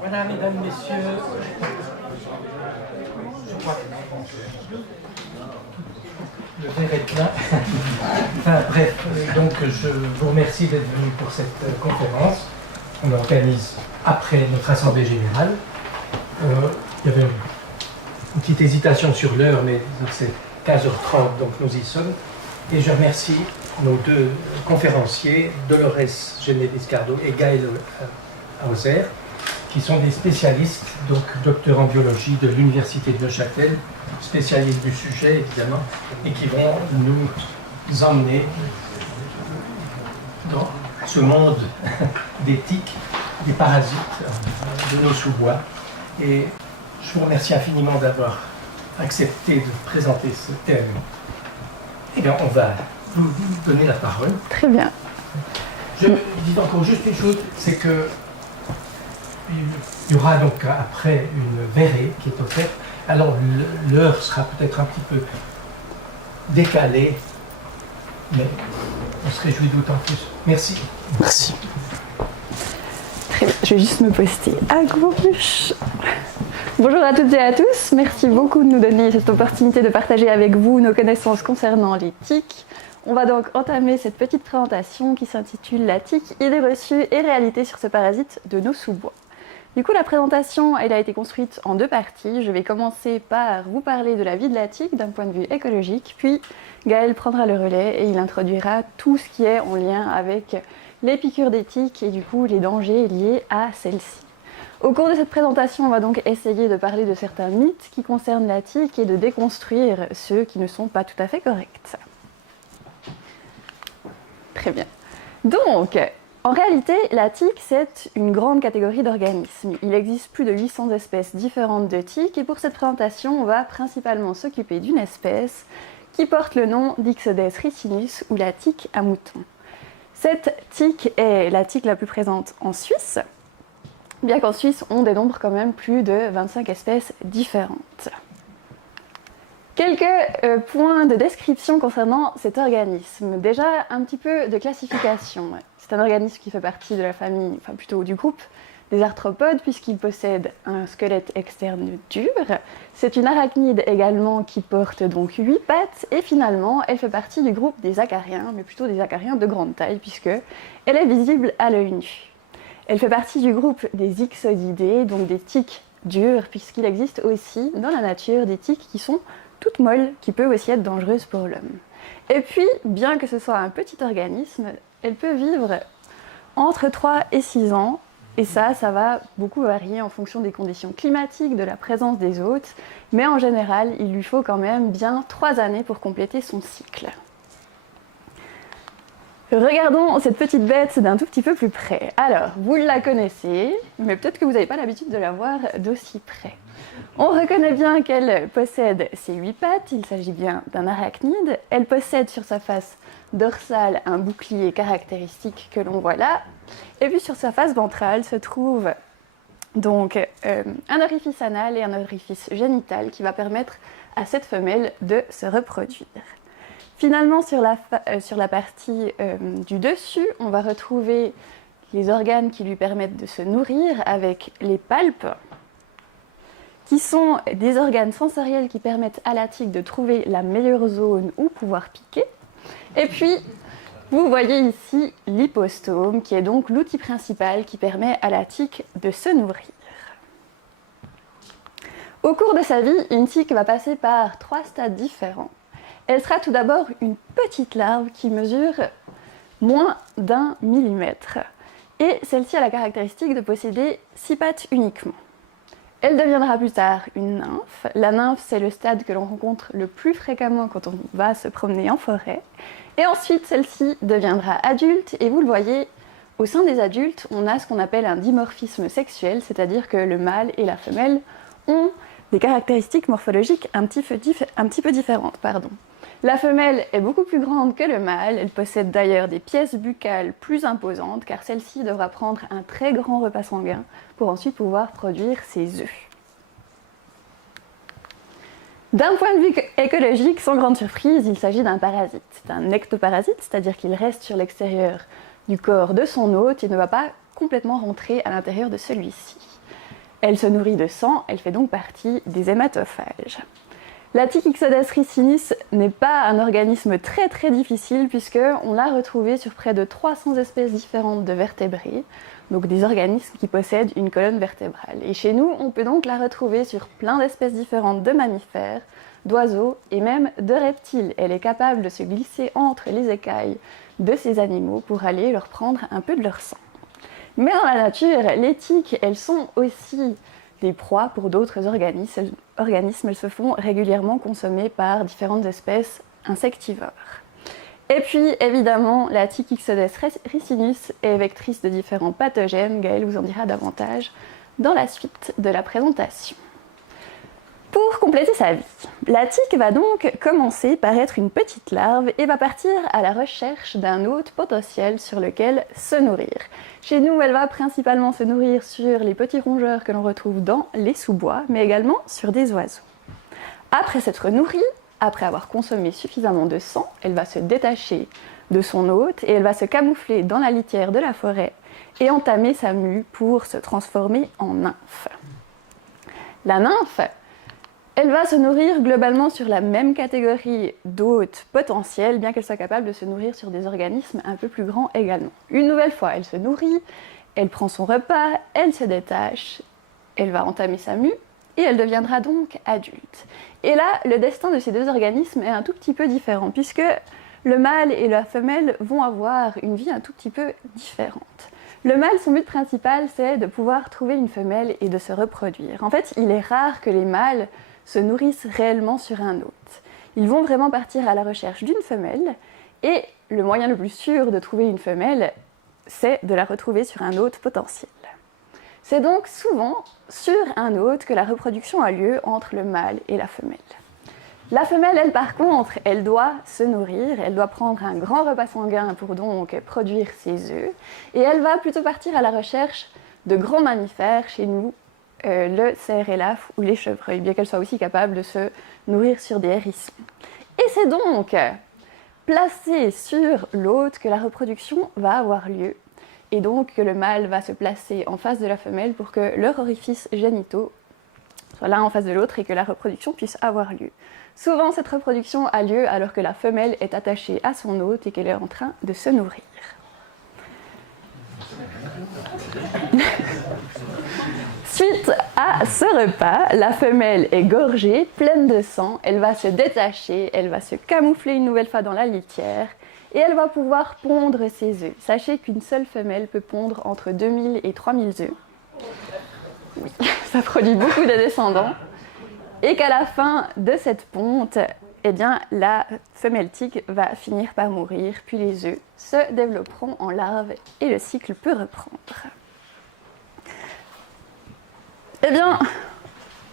Voilà, mesdames, messieurs, je crois que le verre est plein. Enfin, bref, donc je vous remercie d'être venus pour cette conférence. On l'organise après notre assemblée générale. Il y avait une petite hésitation sur l'heure, mais c'est 15h30, donc nous y sommes. Et je remercie nos deux conférenciers, Dolores Gené-Liscardo et Gaël Hauser, qui sont des spécialistes, donc docteurs en biologie de l'Université de Neuchâtel, spécialistes du sujet évidemment, et qui vont nous emmener dans ce monde d'éthique, des parasites, de nos sous-bois. Et je vous remercie infiniment d'avoir accepté de présenter ce thème. Eh bien, on va vous donner la parole. Très bien. Je dis encore juste une chose, c'est que il y aura donc après une verrée qui est offerte. Alors l'heure sera peut-être un petit peu décalée, mais on se réjouit d'autant plus. Merci. Merci. Très bien. Je vais juste me poster à gauche. Bonjour à toutes et à tous. Merci beaucoup de nous donner cette opportunité de partager avec vous nos connaissances concernant l'éthique. On va donc entamer cette petite présentation qui s'intitule « La tique, idées reçues et réalités sur ce parasite de nos sous-bois ». Du coup, la présentation elle a été construite en deux parties. Je vais commencer par vous parler de la vie de la tique d'un point de vue écologique, puis Gaël prendra le relais et il introduira tout ce qui est en lien avec les piqûres des tiques et du coup les dangers liés à celles-ci. Au cours de cette présentation, on va donc essayer de parler de certains mythes qui concernent la tique et de déconstruire ceux qui ne sont pas tout à fait corrects. Très bien. Donc, en réalité, la tique, c'est une grande catégorie d'organismes. Il existe plus de 800 espèces différentes de tiques et pour cette présentation, on va principalement s'occuper d'une espèce qui porte le nom d'Ixodes ricinus ou la tique à mouton. Cette tique est la tique la plus présente en Suisse, bien qu'en Suisse, on dénombre quand même plus de 25 espèces différentes. Quelques points de description concernant cet organisme. Déjà, un petit peu de classification. C'est un organisme qui fait partie de la famille, enfin plutôt du groupe des arthropodes, puisqu'il possède un squelette externe dur. C'est une arachnide également qui porte donc 8 pattes, et finalement, elle fait partie du groupe des acariens, mais plutôt des acariens de grande taille, puisqu'elle est visible à l'œil nu. Elle fait partie du groupe des Ixodidés, donc des tiques dures, puisqu'il existe aussi dans la nature des tiques qui sont toutes molles, qui peuvent aussi être dangereuses pour l'homme. Et puis, bien que ce soit un petit organisme, elle peut vivre entre 3 et 6 ans, et ça va beaucoup varier en fonction des conditions climatiques, de la présence des hôtes, mais en général, il lui faut quand même bien 3 années pour compléter son cycle. Regardons cette petite bête d'un tout petit peu plus près. Alors, vous la connaissez, mais peut-être que vous n'avez pas l'habitude de la voir d'aussi près. On reconnaît bien qu'elle possède ses 8 pattes, il s'agit bien d'un arachnide. Elle possède sur sa face dorsale un bouclier caractéristique que l'on voit là. Et puis sur sa face ventrale se trouve donc un orifice anal et un orifice génital qui va permettre à cette femelle de se reproduire. Finalement, sur la partie du dessus, on va retrouver les organes qui lui permettent de se nourrir avec les palpes, qui sont des organes sensoriels qui permettent à la tique de trouver la meilleure zone où pouvoir piquer. Et puis, vous voyez ici l'hypostome, qui est donc l'outil principal qui permet à la tique de se nourrir. Au cours de sa vie, une tique va passer par 3 stades différents. Elle sera tout d'abord une petite larve qui mesure moins d'1 millimètre. Et celle-ci a la caractéristique de posséder 6 pattes uniquement. Elle deviendra plus tard une nymphe. La nymphe, c'est le stade que l'on rencontre le plus fréquemment quand on va se promener en forêt. Et ensuite, celle-ci deviendra adulte. Et vous le voyez, au sein des adultes, on a ce qu'on appelle un dimorphisme sexuel, c'est-à-dire que le mâle et la femelle ont des caractéristiques morphologiques un petit peu différentes. La femelle est beaucoup plus grande que le mâle, elle possède d'ailleurs des pièces buccales plus imposantes car celle-ci devra prendre un très grand repas sanguin pour ensuite pouvoir produire ses œufs. D'un point de vue écologique, sans grande surprise, il s'agit d'un parasite. C'est un ectoparasite, c'est-à-dire qu'il reste sur l'extérieur du corps de son hôte et ne va pas complètement rentrer à l'intérieur de celui-ci. Elle se nourrit de sang, elle fait donc partie des hématophages. La tique Ixodes ricinus n'est pas un organisme très très difficile puisqu'on l'a retrouvée sur près de 300 espèces différentes de vertébrés, donc des organismes qui possèdent une colonne vertébrale. Et chez nous, on peut donc la retrouver sur plein d'espèces différentes de mammifères, d'oiseaux et même de reptiles. Elle est capable de se glisser entre les écailles de ces animaux pour aller leur prendre un peu de leur sang. Mais dans la nature, les tiques, elles sont aussi des proies pour d'autres organismes. Elles se font régulièrement consommer par différentes espèces insectivores. Et puis, évidemment, la tique Ixodes ricinus est vectrice de différents pathogènes. Gaëlle vous en dira davantage dans la suite de la présentation. Pour compléter sa vie, la tique va donc commencer par être une petite larve et va partir à la recherche d'un hôte potentiel sur lequel se nourrir. Chez nous, elle va principalement se nourrir sur les petits rongeurs que l'on retrouve dans les sous-bois, mais également sur des oiseaux. Après s'être nourrie, après avoir consommé suffisamment de sang, elle va se détacher de son hôte et elle va se camoufler dans la litière de la forêt et entamer sa mue pour se transformer en nymphe. La nymphe, elle va se nourrir globalement sur la même catégorie d'hôtes potentiels, bien qu'elle soit capable de se nourrir sur des organismes un peu plus grands également. Une nouvelle fois, elle se nourrit, elle prend son repas, elle se détache, elle va entamer sa mue et elle deviendra donc adulte. Et là, le destin de ces deux organismes est un tout petit peu différent, puisque le mâle et la femelle vont avoir une vie un tout petit peu différente. Le mâle, son but principal, c'est de pouvoir trouver une femelle et de se reproduire. En fait, il est rare que les mâles se nourrissent réellement sur un hôte. Ils vont vraiment partir à la recherche d'une femelle et le moyen le plus sûr de trouver une femelle, c'est de la retrouver sur un hôte potentiel. C'est donc souvent sur un hôte que la reproduction a lieu entre le mâle et la femelle. La femelle, elle, par contre, elle doit se nourrir, elle doit prendre un grand repas sanguin pour donc produire ses œufs et elle va plutôt partir à la recherche de grands mammifères, chez nous, le cerf et l'âf ou les chevreuils, bien qu'elle soit aussi capable de se nourrir sur des hérissons. Et c'est donc placé sur l'hôte que la reproduction va avoir lieu, et donc que le mâle va se placer en face de la femelle pour que leurs orifices génitaux soient l'un en face de l'autre et que la reproduction puisse avoir lieu. Souvent, cette reproduction a lieu alors que la femelle est attachée à son hôte et qu'elle est en train de se nourrir. Suite à ce repas, la femelle est gorgée, pleine de sang, elle va se détacher, elle va se camoufler une nouvelle fois dans la litière et elle va pouvoir pondre ses œufs. Sachez qu'une seule femelle peut pondre entre 2000 et 3000 œufs. Oui, ça produit beaucoup de descendants. Et qu'à la fin de cette ponte, eh bien, la femelle tique va finir par mourir, puis les œufs se développeront en larves et le cycle peut reprendre. Eh bien,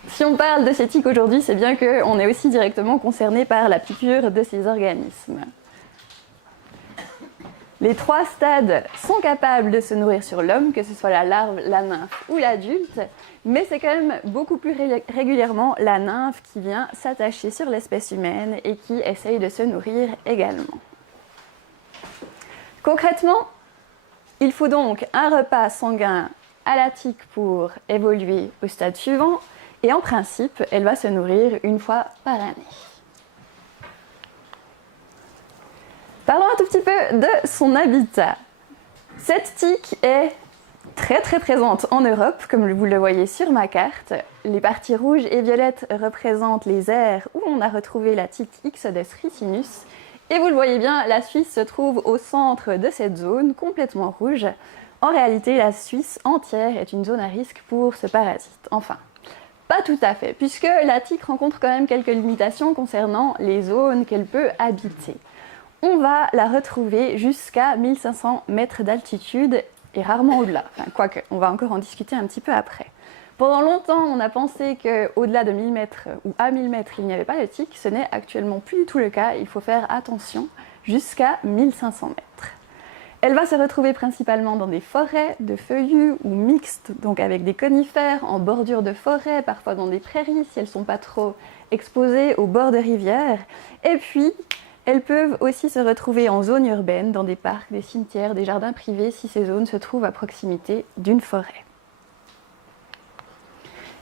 si on parle de ces tiques aujourd'hui, c'est bien qu'on est aussi directement concerné par la piqûre de ces organismes. Les 3 stades sont capables de se nourrir sur l'homme, que ce soit la larve, la nymphe ou l'adulte, mais c'est quand même beaucoup plus régulièrement la nymphe qui vient s'attacher sur l'espèce humaine et qui essaye de se nourrir également. Concrètement, il faut donc un repas sanguin à la tique pour évoluer au stade suivant, et en principe, elle va se nourrir une fois par année. Parlons un tout petit peu de son habitat. Cette tique est très très présente en Europe, comme vous le voyez sur ma carte. Les parties rouges et violettes représentent les aires où on a retrouvé la tique Ixodes ricinus. Et vous le voyez bien, la Suisse se trouve au centre de cette zone, complètement rouge. En réalité, la Suisse entière est une zone à risque pour ce parasite. Enfin, pas tout à fait, puisque la tique rencontre quand même quelques limitations concernant les zones qu'elle peut habiter. On va la retrouver jusqu'à 1500 mètres d'altitude et rarement au-delà. Enfin, quoique, on va encore en discuter un petit peu après. Pendant longtemps, on a pensé qu'au-delà de 1000 mètres ou à 1000 mètres, il n'y avait pas de tique. Ce n'est actuellement plus du tout le cas. Il faut faire attention jusqu'à 1500 mètres. Elle va se retrouver principalement dans des forêts de feuillus ou mixtes, donc avec des conifères en bordure de forêt, parfois dans des prairies si elles ne sont pas trop exposées au bord de rivières. Et puis, elles peuvent aussi se retrouver en zone urbaine, dans des parcs, des cimetières, des jardins privés, si ces zones se trouvent à proximité d'une forêt.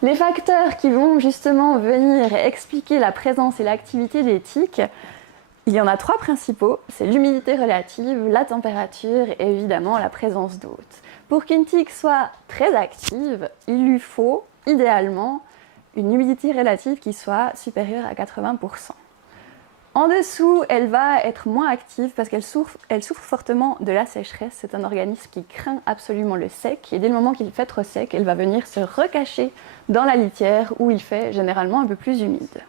Les facteurs qui vont justement venir expliquer la présence et l'activité des tiques, il y en a 3 principaux, c'est l'humidité relative, la température et évidemment la présence d'hôtes. Pour qu'une tique soit très active, il lui faut idéalement une humidité relative qui soit supérieure à 80%. En dessous, elle va être moins active parce qu'elle souffre fortement de la sécheresse. C'est un organisme qui craint absolument le sec et dès le moment qu'il fait trop sec, elle va venir se recacher dans la litière où il fait généralement un peu plus humide.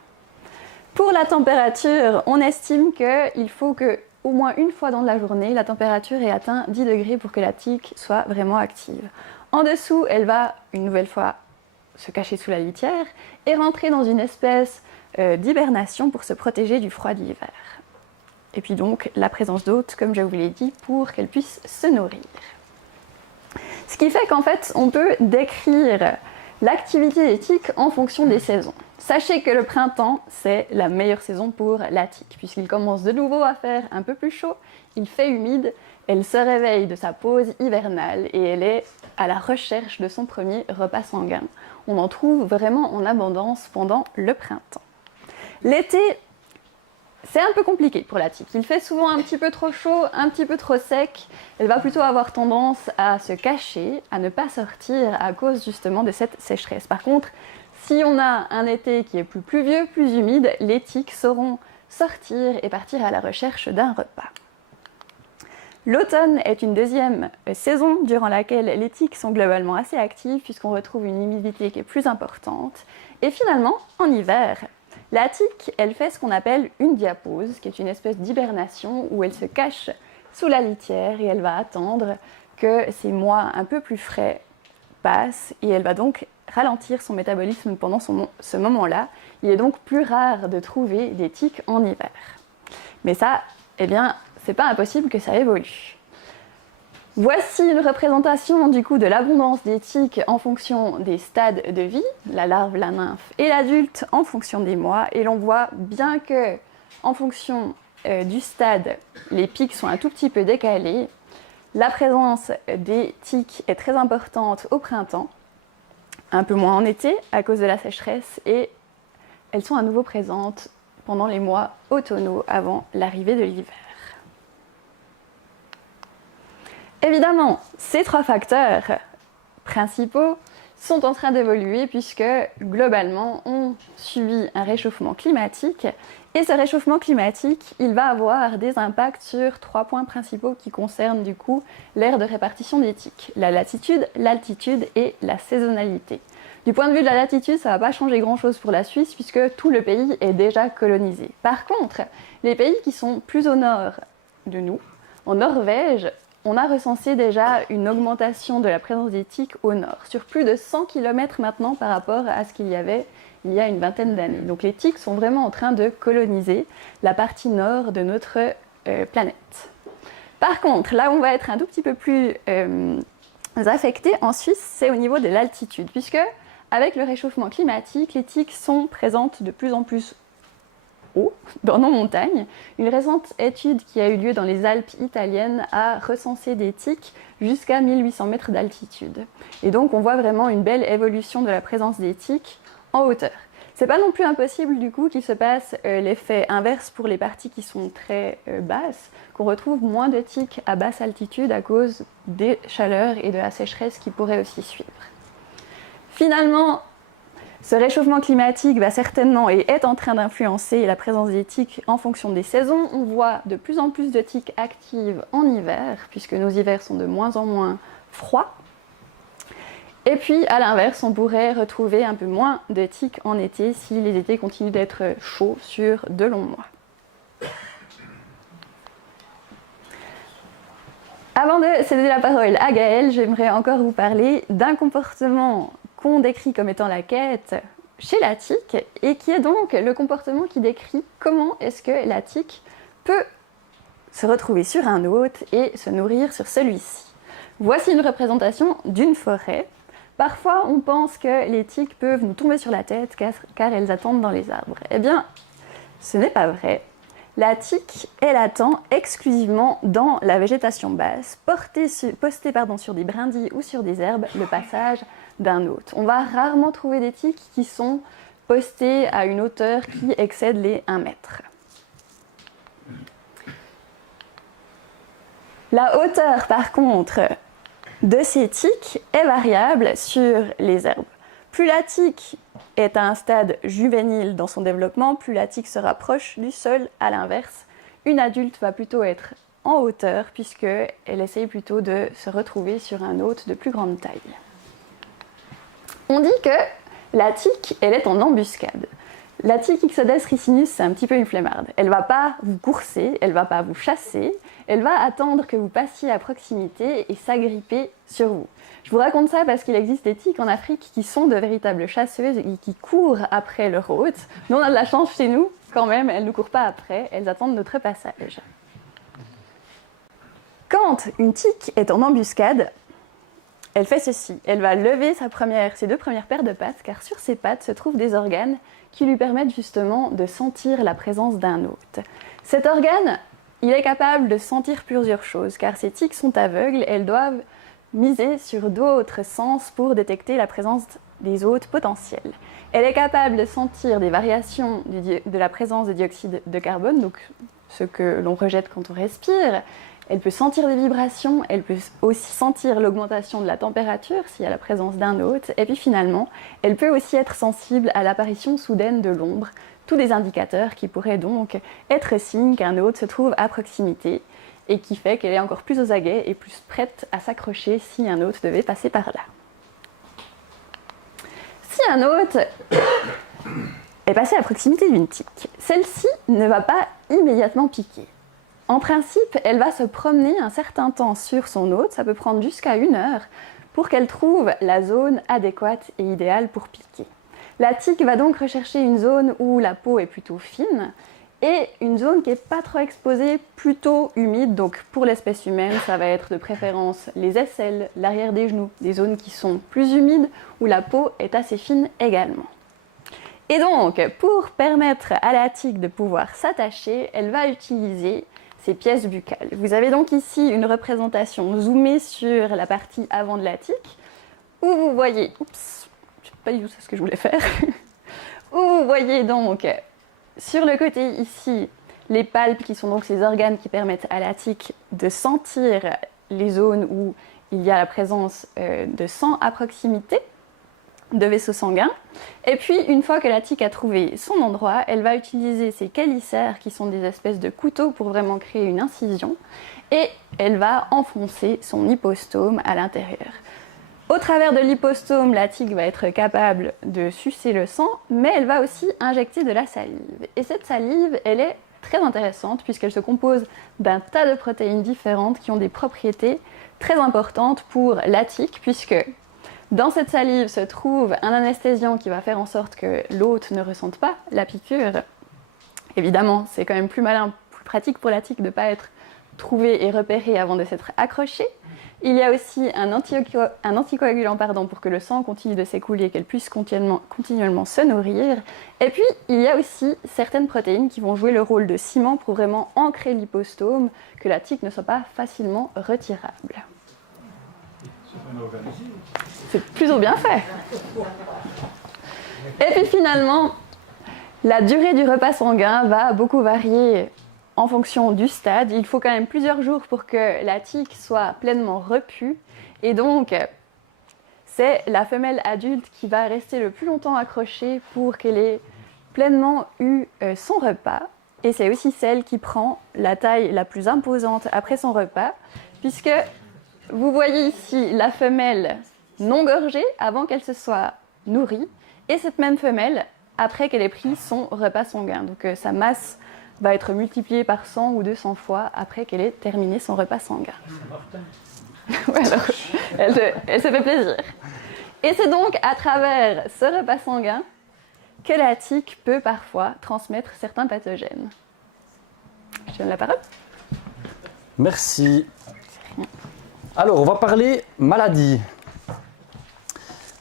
Pour la température, on estime qu'il faut qu'au moins une fois dans la journée, la température ait atteint 10 degrés pour que la tique soit vraiment active. En dessous, elle va une nouvelle fois se cacher sous la litière et rentrer dans une espèce d'hibernation pour se protéger du froid d'hiver. Et puis donc la présence d'hôtes, comme je vous l'ai dit, pour qu'elles puissent se nourrir. Ce qui fait qu'en fait, on peut décrire l'activité des tiques en fonction des saisons. Sachez que le printemps, c'est la meilleure saison pour la tique, puisqu'il commence de nouveau à faire un peu plus chaud, il fait humide, elle se réveille de sa pause hivernale et elle est à la recherche de son premier repas sanguin. On en trouve vraiment en abondance pendant le printemps. L'été, c'est un peu compliqué pour la tique. Il fait souvent un petit peu trop chaud, un petit peu trop sec. Elle va plutôt avoir tendance à se cacher, à ne pas sortir à cause justement de cette sécheresse. Par contre, si on a un été qui est plus pluvieux, plus humide, les tiques sauront sortir et partir à la recherche d'un repas. L'automne est une deuxième saison durant laquelle les tiques sont globalement assez actives puisqu'on retrouve une humidité qui est plus importante. Et finalement, en hiver, la tique, elle fait ce qu'on appelle une diapause, qui est une espèce d'hibernation où elle se cache sous la litière et elle va attendre que ces mois un peu plus frais passent et elle va donc ralentir son métabolisme pendant ce moment-là. Il est donc plus rare de trouver des tiques en hiver. Mais ça, eh bien, c'est pas impossible que ça évolue. Voici une représentation du coup de l'abondance des tiques en fonction des stades de vie, la larve, la nymphe et l'adulte en fonction des mois. Et l'on voit bien que en fonction du stade, les pics sont un tout petit peu décalés. La présence des tiques est très importante au printemps, un peu moins en été à cause de la sécheresse et elles sont à nouveau présentes pendant les mois automnaux avant l'arrivée de l'hiver. Évidemment, ces 3 facteurs principaux sont en train d'évoluer puisque globalement on subit un réchauffement climatique et ce réchauffement climatique il va avoir des impacts sur 3 points principaux qui concernent du coup l'aire de répartition des tiques, la latitude, l'altitude et la saisonnalité. Du point de vue de la latitude, ça ne va pas changer grand chose pour la Suisse puisque tout le pays est déjà colonisé. Par contre, les pays qui sont plus au nord de nous, en Norvège, on a recensé déjà une augmentation de la présence des tiques au nord, sur plus de 100 km maintenant par rapport à ce qu'il y avait il y a une vingtaine d'années. Donc les tiques sont vraiment en train de coloniser la partie nord de notre planète. Par contre, là où on va être un tout petit peu plus affecté en Suisse, c'est au niveau de l'altitude, puisque avec le réchauffement climatique, les tiques sont présentes de plus en plus haut dans nos montagnes. Une récente étude qui a eu lieu dans les Alpes italiennes a recensé des tiques jusqu'à 1800 mètres d'altitude. Et donc on voit vraiment une belle évolution de la présence des tiques en hauteur. C'est pas non plus impossible du coup qu'il se passe l'effet inverse pour les parties qui sont très basses, qu'on retrouve moins de tiques à basse altitude à cause des chaleurs et de la sécheresse qui pourraient aussi suivre. Finalement, ce réchauffement climatique va certainement et est en train d'influencer la présence des tiques en fonction des saisons. On voit de plus en plus de tiques actives en hiver, puisque nos hivers sont de moins en moins froids. Et puis, à l'inverse, on pourrait retrouver un peu moins de tiques en été si les étés continuent d'être chauds sur de longs mois. Avant de céder la parole à Gaëlle, j'aimerais encore vous parler d'un comportement qu'on décrit comme étant la quête chez la tique et qui est donc le comportement qui décrit comment est-ce que la tique peut se retrouver sur un hôte et se nourrir sur celui-ci. Voici une représentation d'une forêt. Parfois, on pense que les tiques peuvent nous tomber sur la tête car elles attendent dans les arbres. Eh bien, ce n'est pas vrai. La tique, elle attend exclusivement dans la végétation basse, postée sur des brindilles ou sur des herbes, le passage d'un hôte. On va rarement trouver des tiques qui sont postées à une hauteur qui excède les 1 mètre. La hauteur, par contre, de ces tiques est variable sur les herbes. Plus la tique est à un stade juvénile dans son développement, plus la tique se rapproche du sol. À l'inverse, une adulte va plutôt être en hauteur puisqu'elle essaye plutôt de se retrouver sur un hôte de plus grande taille. On dit que la tique, elle est en embuscade. La tique Ixodes ricinus, c'est un petit peu une flemmarde. Elle ne va pas vous courser, elle ne va pas vous chasser, elle va attendre que vous passiez à proximité et s'agripper sur vous. Je vous raconte ça parce qu'il existe des tiques en Afrique qui sont de véritables chasseuses et qui courent après leur hôte. Nous, on a de la chance chez nous, quand même, elles ne courent pas après, elles attendent notre passage. Quand une tique est en embuscade, elle fait ceci. Elle va lever ses 2 premières paires de pattes, car sur ses pattes se trouvent des organes qui lui permettent justement de sentir la présence d'un hôte. Cet organe, il est capable de sentir plusieurs choses, car ces tiques sont aveugles, elles doivent miser sur d'autres sens pour détecter la présence des hôtes potentiels. Elle est capable de sentir des variations de la présence de dioxyde de carbone, donc ce que l'on rejette quand on respire. Elle peut sentir des vibrations, elle peut aussi sentir l'augmentation de la température s'il y a la présence d'un hôte, et puis finalement, elle peut aussi être sensible à l'apparition soudaine de l'ombre, tous des indicateurs qui pourraient donc être signe qu'un hôte se trouve à proximité et qui fait qu'elle est encore plus aux aguets et plus prête à s'accrocher si un hôte devait passer par là. Si un hôte est passé à proximité d'une tique, celle-ci ne va pas immédiatement piquer. En principe, elle va se promener un certain temps sur son hôte, ça peut prendre jusqu'à 1 heure, pour qu'elle trouve la zone adéquate et idéale pour piquer. La tique va donc rechercher une zone où la peau est plutôt fine et une zone qui n'est pas trop exposée, plutôt humide. Donc pour l'espèce humaine, ça va être de préférence les aisselles, l'arrière des genoux, des zones qui sont plus humides, où la peau est assez fine également. Et donc, pour permettre à la tique de pouvoir s'attacher, elle va utiliser ses pièces buccales. Vous avez donc ici une représentation zoomée sur la partie avant de la tique, où vous voyez, oups, je sais pas du tout ce que je voulais faire, où vous voyez donc sur le côté ici les palpes qui sont donc ces organes qui permettent à la tique de sentir les zones où il y a la présence de sang à proximité, de vaisseaux sanguins. Et puis, une fois que la tique a trouvé son endroit, elle va utiliser ses chélicères, qui sont des espèces de couteaux pour vraiment créer une incision, et elle va enfoncer son hypostome à l'intérieur. Au travers de l'hypostome, la tique va être capable de sucer le sang, mais elle va aussi injecter de la salive. Et cette salive, elle est très intéressante puisqu'elle se compose d'un tas de protéines différentes qui ont des propriétés très importantes pour la tique, puisque dans cette salive se trouve un anesthésiant qui va faire en sorte que l'hôte ne ressente pas la piqûre. Évidemment, c'est quand même plus malin, plus pratique pour la tique de ne pas être trouvée et repérée avant de s'être accrochée. Il y a aussi un anticoagulant pour que le sang continue de s'écouler et qu'elle puisse continuellement se nourrir. Et puis, il y a aussi certaines protéines qui vont jouer le rôle de ciment pour vraiment ancrer l'hypostome, que la tique ne soit pas facilement retirable. C'est plutôt bien fait. Et puis finalement, la durée du repas sanguin va beaucoup varier en fonction du stade. Il faut quand même plusieurs jours pour que la tique soit pleinement repue. Et donc, c'est la femelle adulte qui va rester le plus longtemps accrochée pour qu'elle ait pleinement eu son repas. Et c'est aussi celle qui prend la taille la plus imposante après son repas, puisque vous voyez ici la femelle non gorgée avant qu'elle se soit nourrie, et cette même femelle après qu'elle ait pris son repas sanguin. Donc sa masse va être multipliée par 100 ou 200 fois après qu'elle ait terminé son repas sanguin. Ouais, alors, elle se fait plaisir. Et c'est donc à travers ce repas sanguin que la tique peut parfois transmettre certains pathogènes. Je donne la parole. Merci. Alors, on va parler maladie.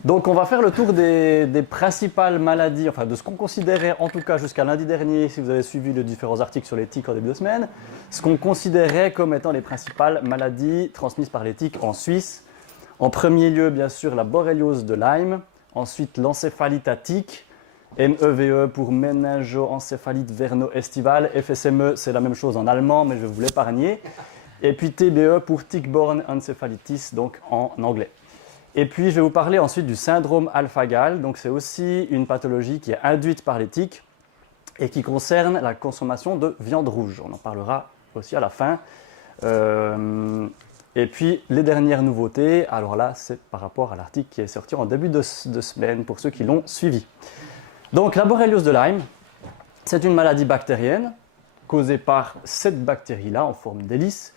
Donc on va faire le tour des principales maladies, enfin de ce qu'on considérait en tout cas jusqu'à lundi dernier, si vous avez suivi les différents articles sur les tiques en début de semaine, ce qu'on considérait comme étant les principales maladies transmises par les tiques en Suisse. En premier lieu, bien sûr, la borréliose de Lyme, ensuite l'encéphalite à tique, MEVE pour méningoencéphalite verno-estivale, FSME c'est la même chose en allemand mais je vais vous l'épargner, et puis TBE pour tick-borne encephalitis, donc en anglais. Et puis je vais vous parler ensuite du syndrome alpha-gal, donc c'est aussi une pathologie qui est induite par les tiques et qui concerne la consommation de viande rouge, on en parlera aussi à la fin. Et puis les dernières nouveautés, alors là c'est par rapport à l'article qui est sorti en début de semaine pour ceux qui l'ont suivi. Donc la borréliose de Lyme, c'est une maladie bactérienne causée par cette bactérie-là en forme d'hélice.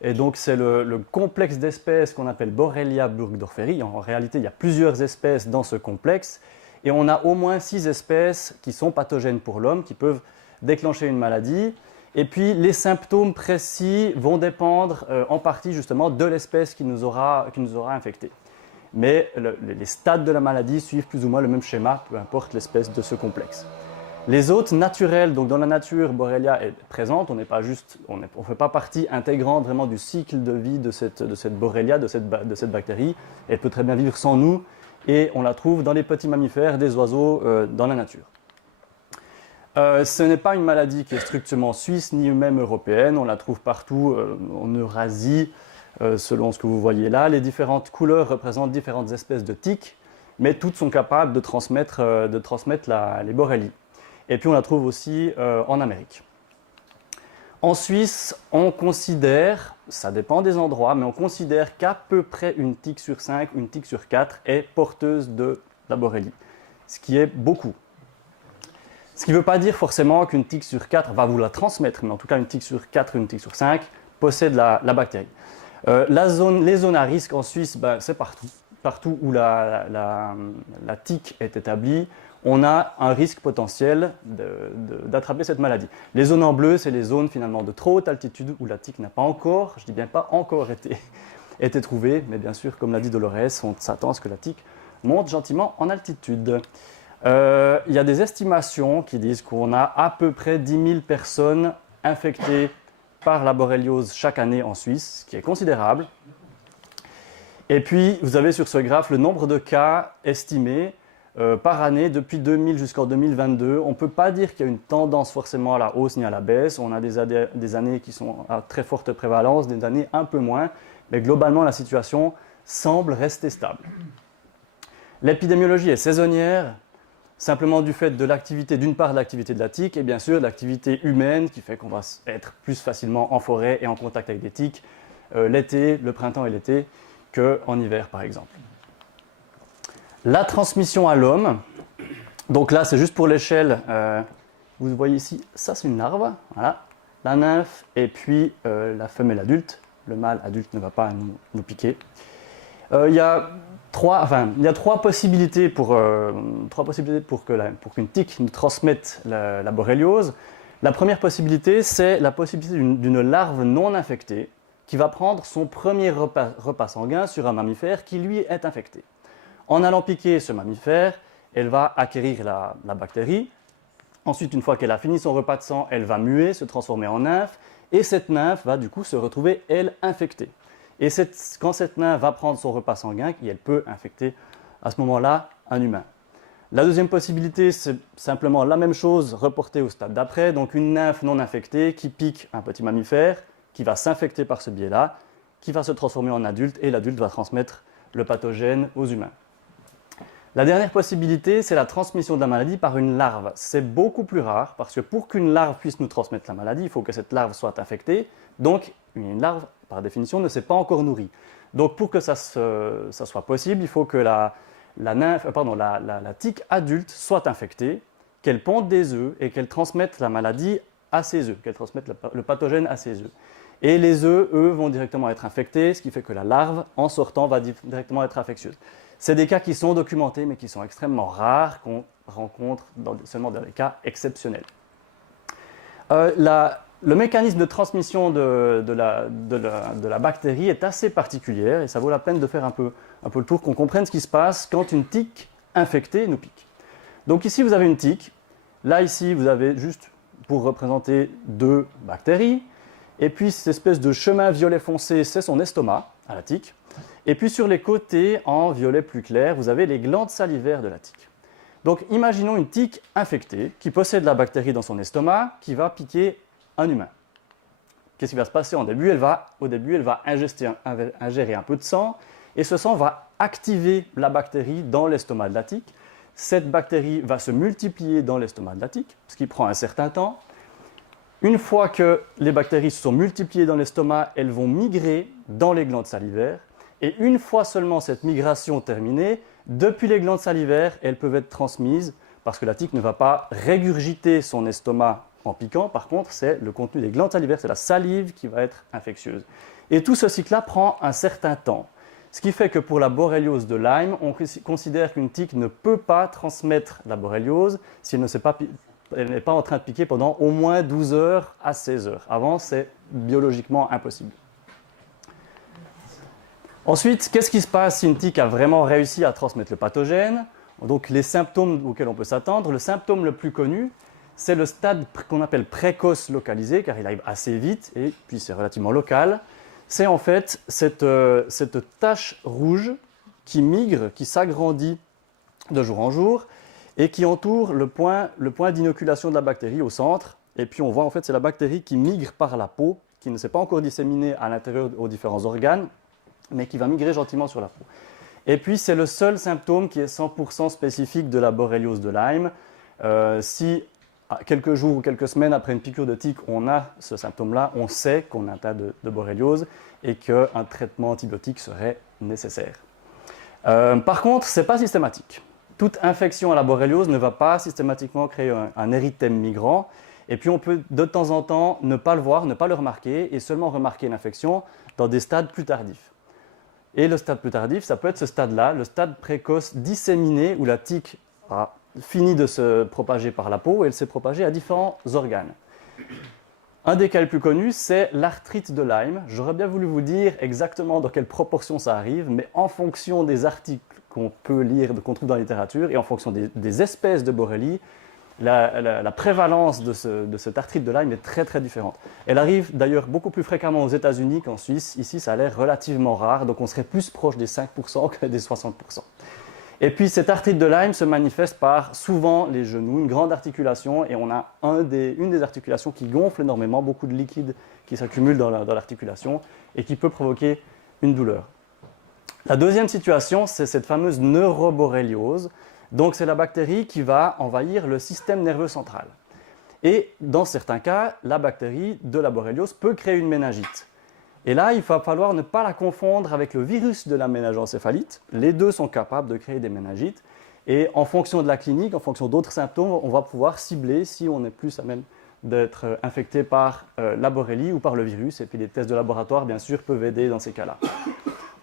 Et donc c'est le complexe d'espèces qu'on appelle Borrelia burgdorferi. En réalité, il y a plusieurs espèces dans ce complexe. Et on a au moins 6 espèces qui sont pathogènes pour l'homme, qui peuvent déclencher une maladie. Et puis les symptômes précis vont dépendre en partie justement de l'espèce qui nous aura infectés. Mais les stades de la maladie suivent plus ou moins le même schéma, peu importe l'espèce de ce complexe. Les hôtes naturels, donc dans la nature, Borrelia est présente, on ne fait pas partie intégrante vraiment du cycle de vie de cette Borrelia, de cette bactérie. Elle peut très bien vivre sans nous et on la trouve dans les petits mammifères, des oiseaux dans la nature. Ce n'est pas une maladie qui est strictement suisse ni même européenne, on la trouve partout en Eurasie, selon ce que vous voyez là. Les différentes couleurs représentent différentes espèces de tiques, mais toutes sont capables de transmettre les borrélies. Et puis on la trouve aussi en Amérique. En Suisse, on considère, ça dépend des endroits, mais on considère qu'à peu près une tique sur 5, une tique sur 4 est porteuse de la borrélie, ce qui est beaucoup. Ce qui ne veut pas dire forcément qu'une tique sur 4 va vous la transmettre, mais en tout cas une tique sur 4, une tique sur 5 possède la bactérie. Les zones à risque en Suisse, c'est partout. Partout où la tique est établie, on a un risque potentiel d'attraper cette maladie. Les zones en bleu, c'est les zones finalement de trop haute altitude où la tique n'a pas encore, je dis bien pas encore été trouvée, mais bien sûr, comme l'a dit Dolores, on s'attend à ce que la tique monte gentiment en altitude. Il y a des estimations qui disent qu'on a à peu près 10 000 personnes infectées par la borréliose chaque année en Suisse, ce qui est considérable. Et puis, vous avez sur ce graphe le nombre de cas estimés par année depuis 2000 jusqu'en 2022. On ne peut pas dire qu'il y a une tendance forcément à la hausse ni à la baisse. On a des années qui sont à très forte prévalence, des années un peu moins. Mais globalement, la situation semble rester stable. L'épidémiologie est saisonnière, simplement du fait de l'activité, d'une part de l'activité de la tique, et bien sûr de l'activité humaine qui fait qu'on va être plus facilement en forêt et en contact avec des tiques l'été, le printemps et l'été, qu'en hiver par exemple. La transmission à l'homme, donc là c'est juste pour l'échelle, vous voyez ici, ça c'est une larve, voilà, la nymphe et puis la femelle adulte, le mâle adulte ne va pas nous piquer. Il y a trois possibilités pour qu'une tique nous transmette la borréliose. La première possibilité, c'est la possibilité d'une larve non infectée qui va prendre son premier repas sanguin sur un mammifère qui lui est infecté. En allant piquer ce mammifère, elle va acquérir la bactérie. Ensuite, une fois qu'elle a fini son repas de sang, elle va muer, se transformer en nymphe. Et cette nymphe va du coup se retrouver, elle, infectée. Et quand cette nymphe va prendre son repas sanguin, elle peut infecter à ce moment-là un humain. La deuxième possibilité, c'est simplement la même chose reportée au stade d'après. Donc une nymphe non infectée qui pique un petit mammifère, qui va s'infecter par ce biais-là, qui va se transformer en adulte et l'adulte va transmettre le pathogène aux humains. La dernière possibilité, c'est la transmission de la maladie par une larve. C'est beaucoup plus rare parce que pour qu'une larve puisse nous transmettre la maladie, il faut que cette larve soit infectée. Donc, une larve, par définition, ne s'est pas encore nourrie. Donc, pour que ça soit possible, il faut que la tique adulte soit infectée, qu'elle ponde des œufs et qu'elle transmette la maladie à ses œufs, qu'elle transmette le pathogène à ses œufs. Et les œufs, eux, vont directement être infectés, ce qui fait que la larve, en sortant, va directement être infectieuse. C'est des cas qui sont documentés, mais qui sont extrêmement rares, qu'on rencontre seulement dans des cas exceptionnels. le mécanisme de transmission de la bactérie est assez particulier et ça vaut la peine de faire un peu le tour, qu'on comprenne ce qui se passe quand une tique infectée nous pique. Donc ici, vous avez une tique. Là, ici, vous avez juste, pour représenter 2 bactéries. Et puis, cette espèce de chemin violet foncé, c'est son estomac, à la tique. Et puis, sur les côtés, en violet plus clair, vous avez les glandes salivaires de la tique. Donc, imaginons une tique infectée qui possède la bactérie dans son estomac, qui va piquer un humain. Qu'est-ce qui va se passer au début, elle va ingérer un peu de sang, et ce sang va activer la bactérie dans l'estomac de la tique. Cette bactérie va se multiplier dans l'estomac de la tique, ce qui prend un certain temps. Une fois que les bactéries se sont multipliées dans l'estomac, elles vont migrer dans les glandes salivaires. Et une fois seulement cette migration terminée, depuis les glandes salivaires, elles peuvent être transmises parce que la tique ne va pas régurgiter son estomac en piquant. Par contre, c'est le contenu des glandes salivaires, c'est la salive qui va être infectieuse. Et tout ce cycle-là prend un certain temps. Ce qui fait que pour la borréliose de Lyme, on considère qu'une tique ne peut pas transmettre la borréliose si elle n'est pas en train de piquer pendant au moins 12 heures à 16 heures. Avant, c'est biologiquement impossible. Ensuite, qu'est-ce qui se passe si une tique a vraiment réussi à transmettre le pathogène? Donc, les symptômes auxquels on peut s'attendre. Le symptôme le plus connu, c'est le stade qu'on appelle précoce localisé, car il arrive assez vite et puis c'est relativement local. C'est en fait cette tache rouge qui migre, qui s'agrandit de jour en jour et qui entoure le point d'inoculation de la bactérie au centre. Et puis on voit en fait c'est la bactérie qui migre par la peau, qui ne s'est pas encore disséminée à l'intérieur aux différents organes, mais qui va migrer gentiment sur la peau. Et puis c'est le seul symptôme qui est 100% spécifique de la borréliose de Lyme. Si quelques jours ou quelques semaines après une piqûre de tique, on a ce symptôme-là, on sait qu'on a atteint de borréliose et qu'un traitement antibiotique serait nécessaire. Par contre, ce n'est pas systématique. Toute infection à la borréliose ne va pas systématiquement créer un érythème migrant. Et puis on peut de temps en temps ne pas le voir, ne pas le remarquer et seulement remarquer l'infection dans des stades plus tardifs. Et le stade plus tardif, ça peut être ce stade-là, le stade précoce disséminé où la tique a fini de se propager par la peau et elle s'est propagée à différents organes. Un des cas les plus connus, c'est l'arthrite de Lyme. J'aurais bien voulu vous dire exactement dans quelle proportion ça arrive, mais en fonction des articles qu'on peut lire, qu'on trouve dans la littérature, et en fonction des espèces de borrélie, la prévalence de cette arthrite de Lyme est très très différente. Elle arrive d'ailleurs beaucoup plus fréquemment aux États-Unis qu'en Suisse. Ici, ça a l'air relativement rare, donc on serait plus proche des 5% que des 60%. Et puis cette arthrite de Lyme se manifeste par souvent les genoux, une grande articulation, et on a une des articulations qui gonfle énormément, beaucoup de liquide qui s'accumule dans l'articulation et qui peut provoquer une douleur. La deuxième situation, c'est cette fameuse neuroborréliose. Donc c'est la bactérie qui va envahir le système nerveux central. Et dans certains cas, la bactérie de la borréliose peut créer une méningite. Et là, il va falloir ne pas la confondre avec le virus de la méningoencéphalite. Les deux sont capables de créer des méningites. Et en fonction de la clinique, en fonction d'autres symptômes, on va pouvoir cibler si on est plus à même d'être infecté par la borrélie ou par le virus. Et puis les tests de laboratoire, bien sûr, peuvent aider dans ces cas-là.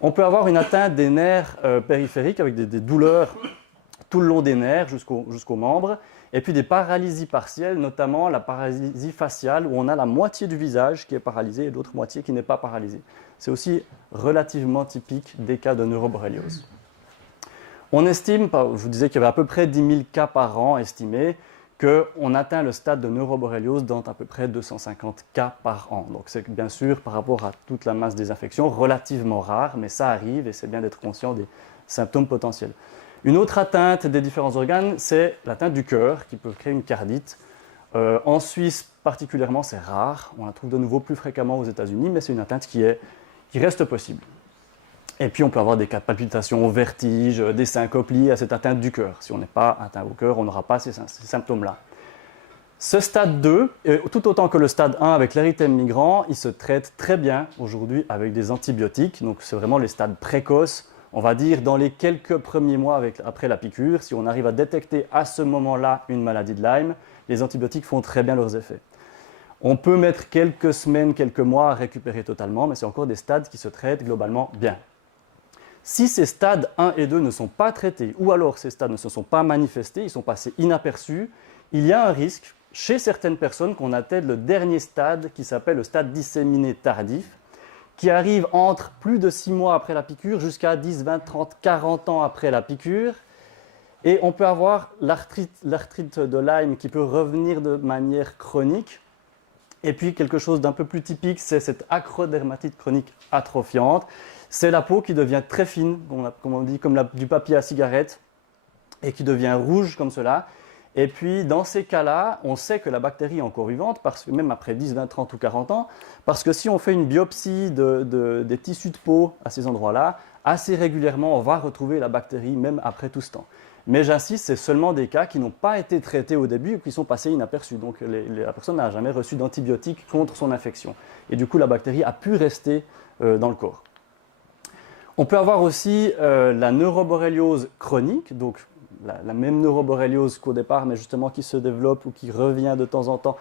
On peut avoir une atteinte des nerfs périphériques avec des douleurs tout le long des nerfs jusqu'aux membres. Et puis des paralysies partielles, notamment la paralysie faciale, où on a la moitié du visage qui est paralysée et l'autre moitié qui n'est pas paralysée. C'est aussi relativement typique des cas de neuroborréliose. On estime, je vous disais qu'il y avait à peu près 10 000 cas par an estimés, qu'on atteint le stade de neuroborréliose dans à peu près 250 cas par an. Donc c'est bien sûr, par rapport à toute la masse des infections, relativement rare, mais ça arrive et c'est bien d'être conscient des symptômes potentiels. Une autre atteinte des différents organes, c'est l'atteinte du cœur, qui peut créer une cardite. En Suisse, particulièrement, c'est rare. On la trouve de nouveau plus fréquemment aux États-Unis, mais c'est une atteinte qui reste possible. Et puis, on peut avoir des cas de palpitations, vertiges, des syncopes liées à cette atteinte du cœur. Si on n'est pas atteint au cœur, on n'aura pas ces symptômes-là. Ce stade 2, tout autant que le stade 1 avec l'érythème migrant, il se traite très bien aujourd'hui avec des antibiotiques. Donc, c'est vraiment les stades précoces. On va dire dans les quelques premiers mois après la piqûre, si on arrive à détecter à ce moment-là une maladie de Lyme, les antibiotiques font très bien leurs effets. On peut mettre quelques semaines, quelques mois à récupérer totalement, mais c'est encore des stades qui se traitent globalement bien. Si ces stades 1 et 2 ne sont pas traités, ou alors ces stades ne se sont pas manifestés, ils sont passés inaperçus, il y a un risque chez certaines personnes qu'on atteint le dernier stade qui s'appelle le stade disséminé tardif, qui arrive entre plus de 6 mois après la piqûre jusqu'à 10, 20, 30, 40 ans après la piqûre. Et on peut avoir l'arthrite de Lyme qui peut revenir de manière chronique. Et puis quelque chose d'un peu plus typique, c'est cette acrodermatite chronique atrophiante. C'est la peau qui devient très fine, comme on dit, comme du papier à cigarette, et qui devient rouge comme cela. Et puis, dans ces cas-là, on sait que la bactérie est encore vivante, parce que même après 10, 20, 30 ou 40 ans, parce que si on fait une biopsie des tissus de peau à ces endroits-là, assez régulièrement, on va retrouver la bactérie, même après tout ce temps. Mais j'insiste, c'est seulement des cas qui n'ont pas été traités au début ou qui sont passés inaperçus. Donc, la personne n'a jamais reçu d'antibiotiques contre son infection. Et du coup, la bactérie a pu rester dans le corps. On peut avoir aussi la neuroborréliose chronique, donc la même neuroborréliose qu'au départ, mais justement qui se développe ou qui revient de temps en temps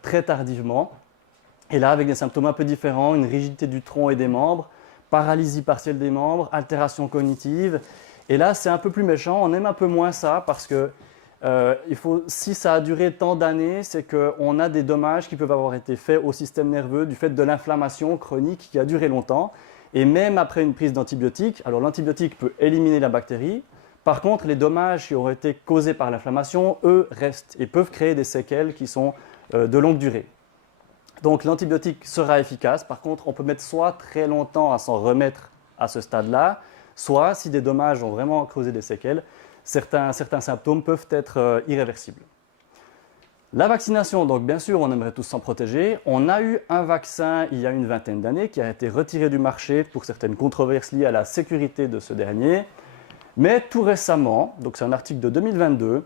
très tardivement. Et là, avec des symptômes un peu différents, une rigidité du tronc et des membres, paralysie partielle des membres, altération cognitive. Et là, c'est un peu plus méchant, on aime un peu moins ça parce que si ça a duré tant d'années, c'est qu'on a des dommages qui peuvent avoir été faits au système nerveux du fait de l'inflammation chronique qui a duré longtemps. Et même après une prise d'antibiotiques, alors l'antibiotique peut éliminer la bactérie. Par contre, les dommages qui auraient été causés par l'inflammation, eux, restent et peuvent créer des séquelles qui sont de longue durée. Donc l'antibiotique sera efficace. Par contre, on peut mettre soit très longtemps à s'en remettre à ce stade-là, soit, si des dommages ont vraiment causé des séquelles, certains symptômes peuvent être irréversibles. La vaccination, donc bien sûr, on aimerait tous s'en protéger. On a eu un vaccin il y a une vingtaine d'années qui a été retiré du marché pour certaines controverses liées à la sécurité de ce dernier. Mais tout récemment, donc c'est un article de 2022,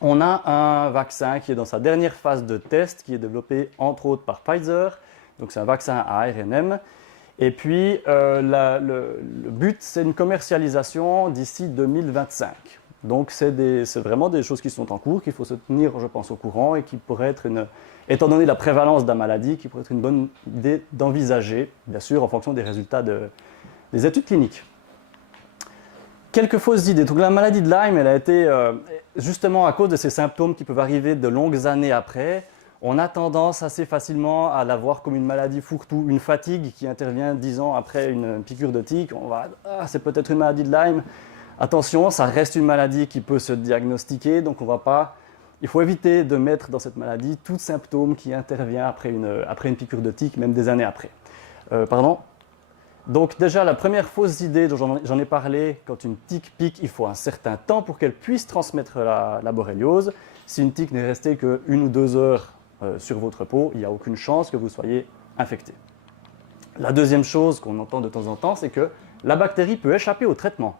on a un vaccin qui est dans sa dernière phase de test, qui est développé entre autres par Pfizer. Donc c'est un vaccin à ARNM. Et puis le but, c'est une commercialisation d'ici 2025. Donc c'est vraiment des choses qui sont en cours, qu'il faut se tenir, je pense, au courant et qui pourraient être, étant donné la prévalence de la maladie, qui pourrait être une bonne idée d'envisager, bien sûr, en fonction des résultats des études cliniques. Quelques fausses idées. Donc la maladie de Lyme, elle a été, justement à cause de ces symptômes qui peuvent arriver de longues années après, on a tendance assez facilement à la voir comme une maladie fourre-tout, une fatigue qui intervient 10 ans après une piqûre de tique. On va, c'est peut-être une maladie de Lyme. Attention, ça reste une maladie qui peut se diagnostiquer, donc il faut éviter de mettre dans cette maladie tout symptôme qui intervient après une piqûre de tique, même des années après. Donc déjà, la première fausse idée dont j'en ai parlé, quand une tique pique, il faut un certain temps pour qu'elle puisse transmettre la borréliose. Si une tique n'est restée que 1 ou 2 heures sur votre peau, il n'y a aucune chance que vous soyez infecté. La deuxième chose qu'on entend de temps en temps, c'est que la bactérie peut échapper au traitement.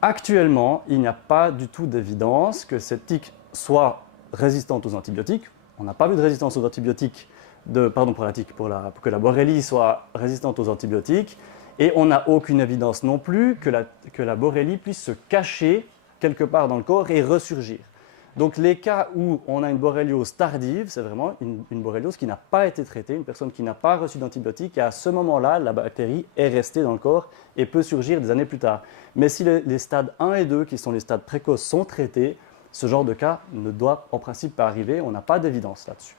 Actuellement, il n'y a pas du tout d'évidence que cette tique soit résistante aux antibiotiques. On n'a pas vu de résistance aux antibiotiques pour que la borrélie soit résistante aux antibiotiques. Et on n'a aucune évidence non plus que la borrélie puisse se cacher quelque part dans le corps et ressurgir. Donc les cas où on a une borréliose tardive, c'est vraiment une borréliose qui n'a pas été traitée, une personne qui n'a pas reçu d'antibiotiques, et à ce moment-là, la bactérie est restée dans le corps et peut surgir des années plus tard. Mais si les stades 1 et 2, qui sont les stades précoces, sont traités, ce genre de cas ne doit en principe pas arriver, on n'a pas d'évidence là-dessus.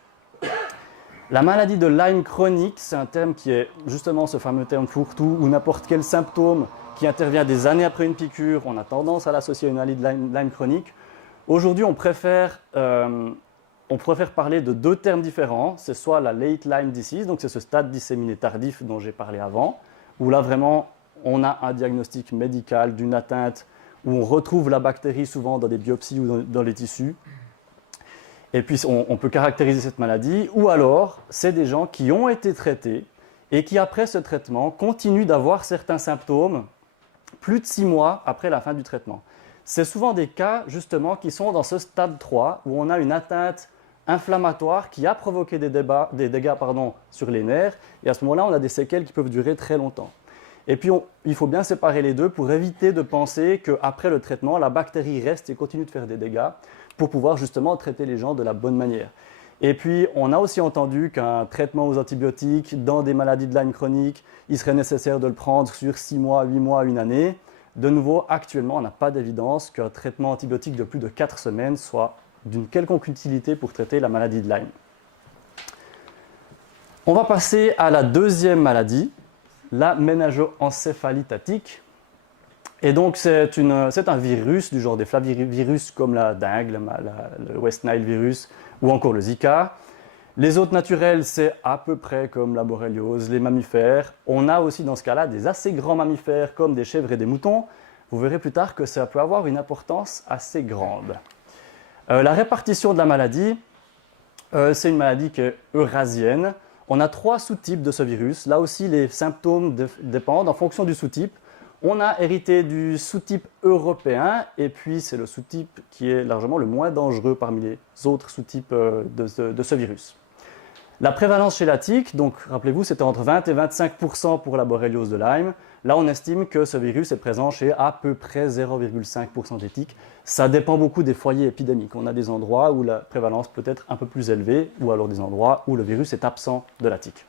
La maladie de Lyme chronique, c'est un terme qui est justement ce fameux terme fourre-tout, où n'importe quel symptôme qui intervient des années après une piqûre, on a tendance à l'associer à une maladie de Lyme chronique. Aujourd'hui, on préfère parler de 2 termes différents. C'est soit la late Lyme disease, donc c'est ce stade disséminé tardif dont j'ai parlé avant, où là vraiment on a un diagnostic médical d'une atteinte où on retrouve la bactérie souvent dans des biopsies ou dans les tissus. Et puis on peut caractériser cette maladie, ou alors c'est des gens qui ont été traités et qui après ce traitement continuent d'avoir certains symptômes plus de 6 mois après la fin du traitement. C'est souvent des cas justement qui sont dans ce stade 3 où on a une atteinte inflammatoire qui a provoqué des dégâts sur les nerfs, et à ce moment-là on a des séquelles qui peuvent durer très longtemps. Et puis il faut bien séparer les deux pour éviter de penser qu'après le traitement la bactérie reste et continue de faire des dégâts pour pouvoir justement traiter les gens de la bonne manière. Et puis on a aussi entendu qu'un traitement aux antibiotiques dans des maladies de Lyme chronique, il serait nécessaire de le prendre sur 6 mois, 8 mois, 1 année. De nouveau, actuellement, on n'a pas d'évidence qu'un traitement antibiotique de plus de 4 semaines soit d'une quelconque utilité pour traiter la maladie de Lyme. On va passer à la deuxième maladie, la méningoencéphalite. Et donc c'est un virus du genre des flavivirus comme la dengue, le West Nile virus ou encore le Zika. Les hôtes naturels, c'est à peu près comme la borréliose, les mammifères. On a aussi dans ce cas-là des assez grands mammifères comme des chèvres et des moutons. Vous verrez plus tard que ça peut avoir une importance assez grande. La répartition de la maladie, c'est une maladie qui est eurasienne. On a 3 sous-types de ce virus. Là aussi, les symptômes dépendent en fonction du sous-type. On a hérité du sous-type européen, et puis c'est le sous-type qui est largement le moins dangereux parmi les autres sous-types de ce virus. La prévalence chez la tique, donc rappelez-vous, c'était entre 20 et 25% pour la borréliose de Lyme. Là, on estime que ce virus est présent chez à peu près 0,5% des tiques. Ça dépend beaucoup des foyers épidémiques. On a des endroits où la prévalence peut être un peu plus élevée, ou alors des endroits où le virus est absent de la tique.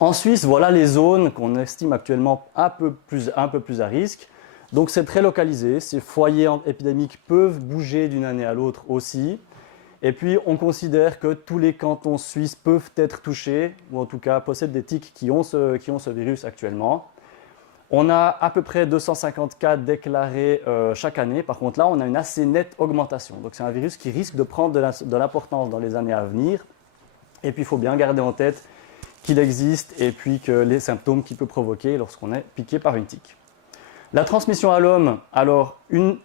En Suisse, voilà les zones qu'on estime actuellement un peu plus à risque. Donc c'est très localisé, ces foyers épidémiques peuvent bouger d'une année à l'autre aussi. Et puis on considère que tous les cantons suisses peuvent être touchés, ou en tout cas possèdent des tiques qui ont ce virus actuellement. On a à peu près 250 cas déclarés chaque année. Par contre là, on a une assez nette augmentation. Donc c'est un virus qui risque de prendre de l'importance dans les années à venir. Et puis il faut bien garder en tête qu'il existe et puis que les symptômes qu'il peut provoquer lorsqu'on est piqué par une tique. La transmission à l'homme, alors une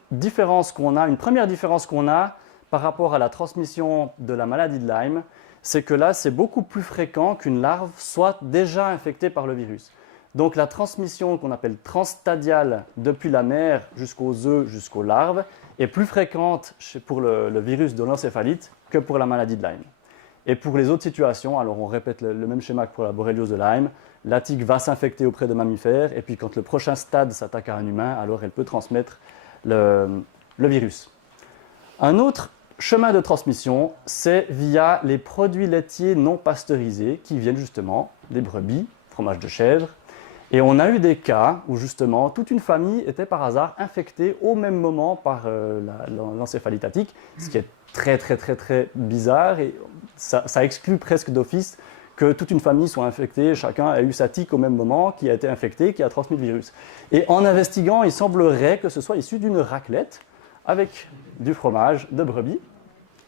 première différence qu'on a par rapport à la transmission de la maladie de Lyme, c'est que là c'est beaucoup plus fréquent qu'une larve soit déjà infectée par le virus. Donc la transmission qu'on appelle transstadiale depuis la mère jusqu'aux œufs, jusqu'aux larves, est plus fréquente pour le virus de l'encéphalite que pour la maladie de Lyme. Et pour les autres situations, alors on répète le même schéma que pour la borréliose de Lyme, la tique va s'infecter auprès de mammifères, et puis quand le prochain stade s'attaque à un humain, alors elle peut transmettre le virus. Un autre chemin de transmission, c'est via les produits laitiers non pasteurisés qui viennent justement des brebis, fromage de chèvre. Et on a eu des cas où justement toute une famille était par hasard infectée au même moment par l'encéphalite tique, ce qui est très bizarre et ça exclut presque d'office que toute une famille soit infectée, chacun a eu sa tique au même moment, qui a été infecté, qui a transmis le virus. Et en investiguant, il semblerait que ce soit issu d'une raclette avec du fromage de brebis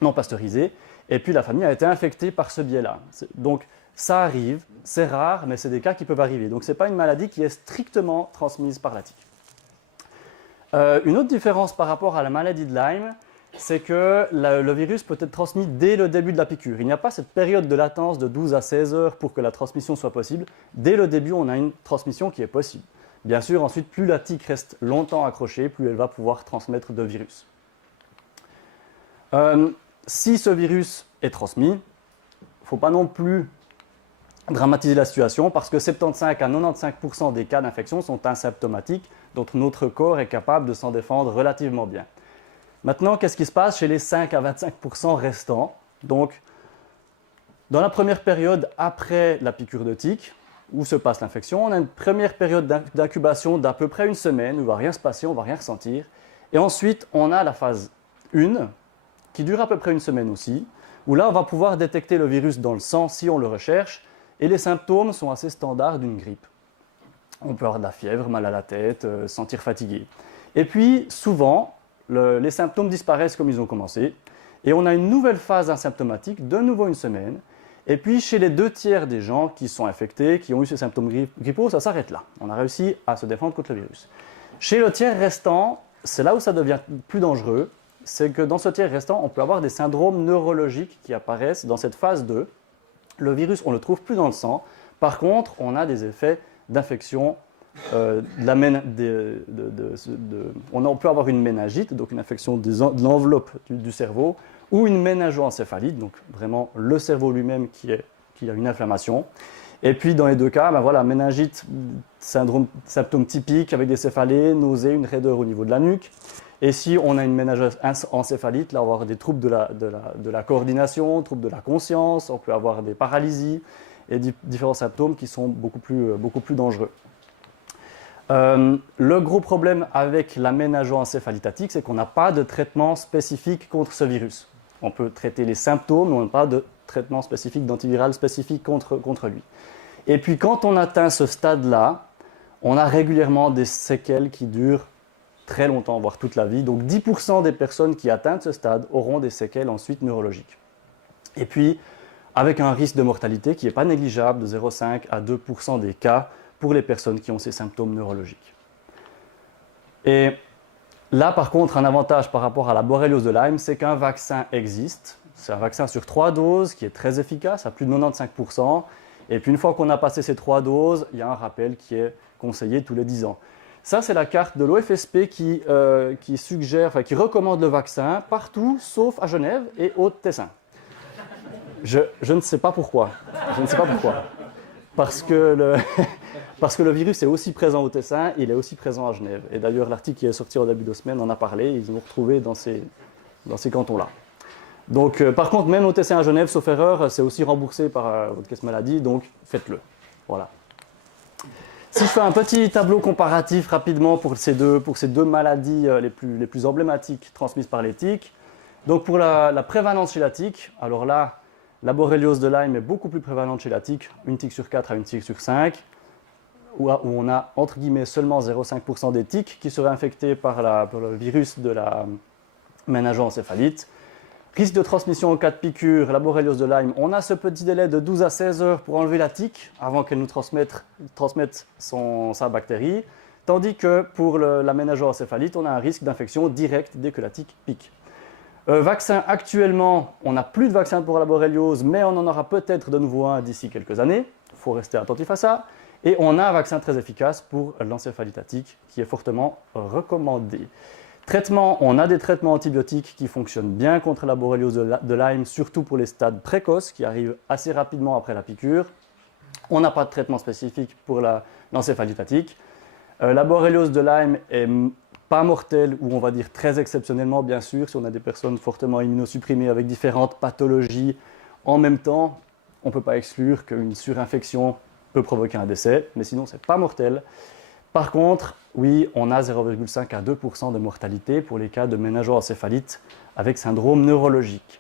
non pasteurisé, et puis la famille a été infectée par ce biais-là. Donc ça arrive, c'est rare, mais c'est des cas qui peuvent arriver. Donc ce n'est pas une maladie qui est strictement transmise par la tique. Une autre différence par rapport à la maladie de Lyme, c'est que le virus peut être transmis dès le début de la piqûre. Il n'y a pas cette période de latence de 12 à 16 heures pour que la transmission soit possible. Dès le début, on a une transmission qui est possible. Bien sûr, ensuite, plus la tique reste longtemps accrochée, plus elle va pouvoir transmettre de virus. Si ce virus est transmis, il ne faut pas non plus dramatiser la situation parce que 75 à 95% des cas d'infection sont asymptomatiques, donc notre corps est capable de s'en défendre relativement bien. Maintenant, qu'est-ce qui se passe chez les 5 à 25% restants? Donc, dans la première période après la piqûre de tique, où se passe l'infection, on a une première période d'incubation d'à peu près une semaine où il ne va rien se passer, on ne va rien ressentir. Et ensuite, on a la phase 1, qui dure à peu près une semaine aussi, où là, on va pouvoir détecter le virus dans le sang si on le recherche, et les symptômes sont assez standards d'une grippe. On peut avoir de la fièvre, mal à la tête, sentir fatigué. Et puis, souvent, les symptômes disparaissent comme ils ont commencé, et on a une nouvelle phase asymptomatique, de nouveau une semaine, et puis chez les 2/3 des gens qui sont infectés, qui ont eu ces symptômes grippaux, ça s'arrête là. On a réussi à se défendre contre le virus. Chez le tiers restant, c'est là où ça devient plus dangereux, c'est que dans ce tiers restant, on peut avoir des syndromes neurologiques qui apparaissent dans cette phase 2. Le virus, on ne le trouve plus dans le sang. Par contre, on a des effets d'infection. On peut avoir une méningite, donc une infection de l'enveloppe du cerveau, ou une méningoencéphalite, donc vraiment le cerveau lui-même qui a une inflammation. Et puis dans les deux cas, méningite, symptômes typiques avec des céphalées, nausées, une raideur au niveau de la nuque. Et si on a une méningoencéphalite, là on va avoir des troubles de la coordination, troubles de la conscience, on peut avoir des paralysies et différents symptômes qui sont beaucoup plus dangereux. Le gros problème avec la méningoencéphalite, c'est qu'on n'a pas de traitement spécifique contre ce virus. On peut traiter les symptômes, mais on n'a pas de traitement spécifique, d'antiviral spécifique contre lui. Et puis quand on atteint ce stade-là, on a régulièrement des séquelles qui durent très longtemps, voire toute la vie. Donc 10% des personnes qui atteignent ce stade auront des séquelles ensuite neurologiques. Et puis, avec un risque de mortalité qui n'est pas négligeable, de 0,5 à 2% des cas pour les personnes qui ont ces symptômes neurologiques. Et là, par contre, un avantage par rapport à la borréliose de Lyme, c'est qu'un vaccin existe. C'est un vaccin sur 3 doses qui est très efficace, à plus de 95%. Et puis une fois qu'on a passé ces 3 doses, il y a un rappel qui est conseillé tous les 10 ans. Ça, c'est la carte de l'OFSP qui recommande le vaccin partout, sauf à Genève et au Tessin. Je ne sais pas pourquoi. Parce que le virus est aussi présent au Tessin, il est aussi présent à Genève. Et d'ailleurs, l'article qui est sorti au début de semaine en a parlé, ils l'ont retrouvé dans ces cantons-là. Donc, par contre, même au Tessin à Genève, sauf erreur, c'est aussi remboursé par votre caisse maladie, donc faites-le. Voilà. Si je fais un petit tableau comparatif rapidement pour ces deux maladies les plus emblématiques transmises par les tiques, donc pour la prévalence chez la tique, alors là, la borréliose de Lyme est beaucoup plus prévalente chez la tique, une tique sur 4 à une tique sur 5, où on a entre guillemets seulement 0,5% des tiques qui seraient infectées par le virus de la méningoencéphalite. Risque de transmission en cas de piqûre, la borréliose de Lyme, on a ce petit délai de 12 à 16 heures pour enlever la tique avant qu'elle nous transmette sa bactérie, tandis que pour la méningoencéphalite, on a un risque d'infection directe dès que la tique pique. Vaccin, actuellement, on n'a plus de vaccin pour la borréliose, mais on en aura peut-être de nouveau un d'ici quelques années. Il faut rester attentif à ça. Et on a un vaccin très efficace pour l'encéphalite à tique qui est fortement recommandé. Traitement, on a des traitements antibiotiques qui fonctionnent bien contre la borréliose de Lyme, surtout pour les stades précoces qui arrivent assez rapidement après la piqûre. On n'a pas de traitement spécifique pour l'encéphalite à tique. La borréliose de Lyme est pas mortelle, ou on va dire très exceptionnellement, bien sûr, si on a des personnes fortement immunosupprimées avec différentes pathologies en même temps, on ne peut pas exclure qu'une surinfection peut provoquer un décès, mais sinon, ce n'est pas mortel. Par contre, oui, on a 0,5 à 2% de mortalité pour les cas de méningoencéphalite avec syndrome neurologique.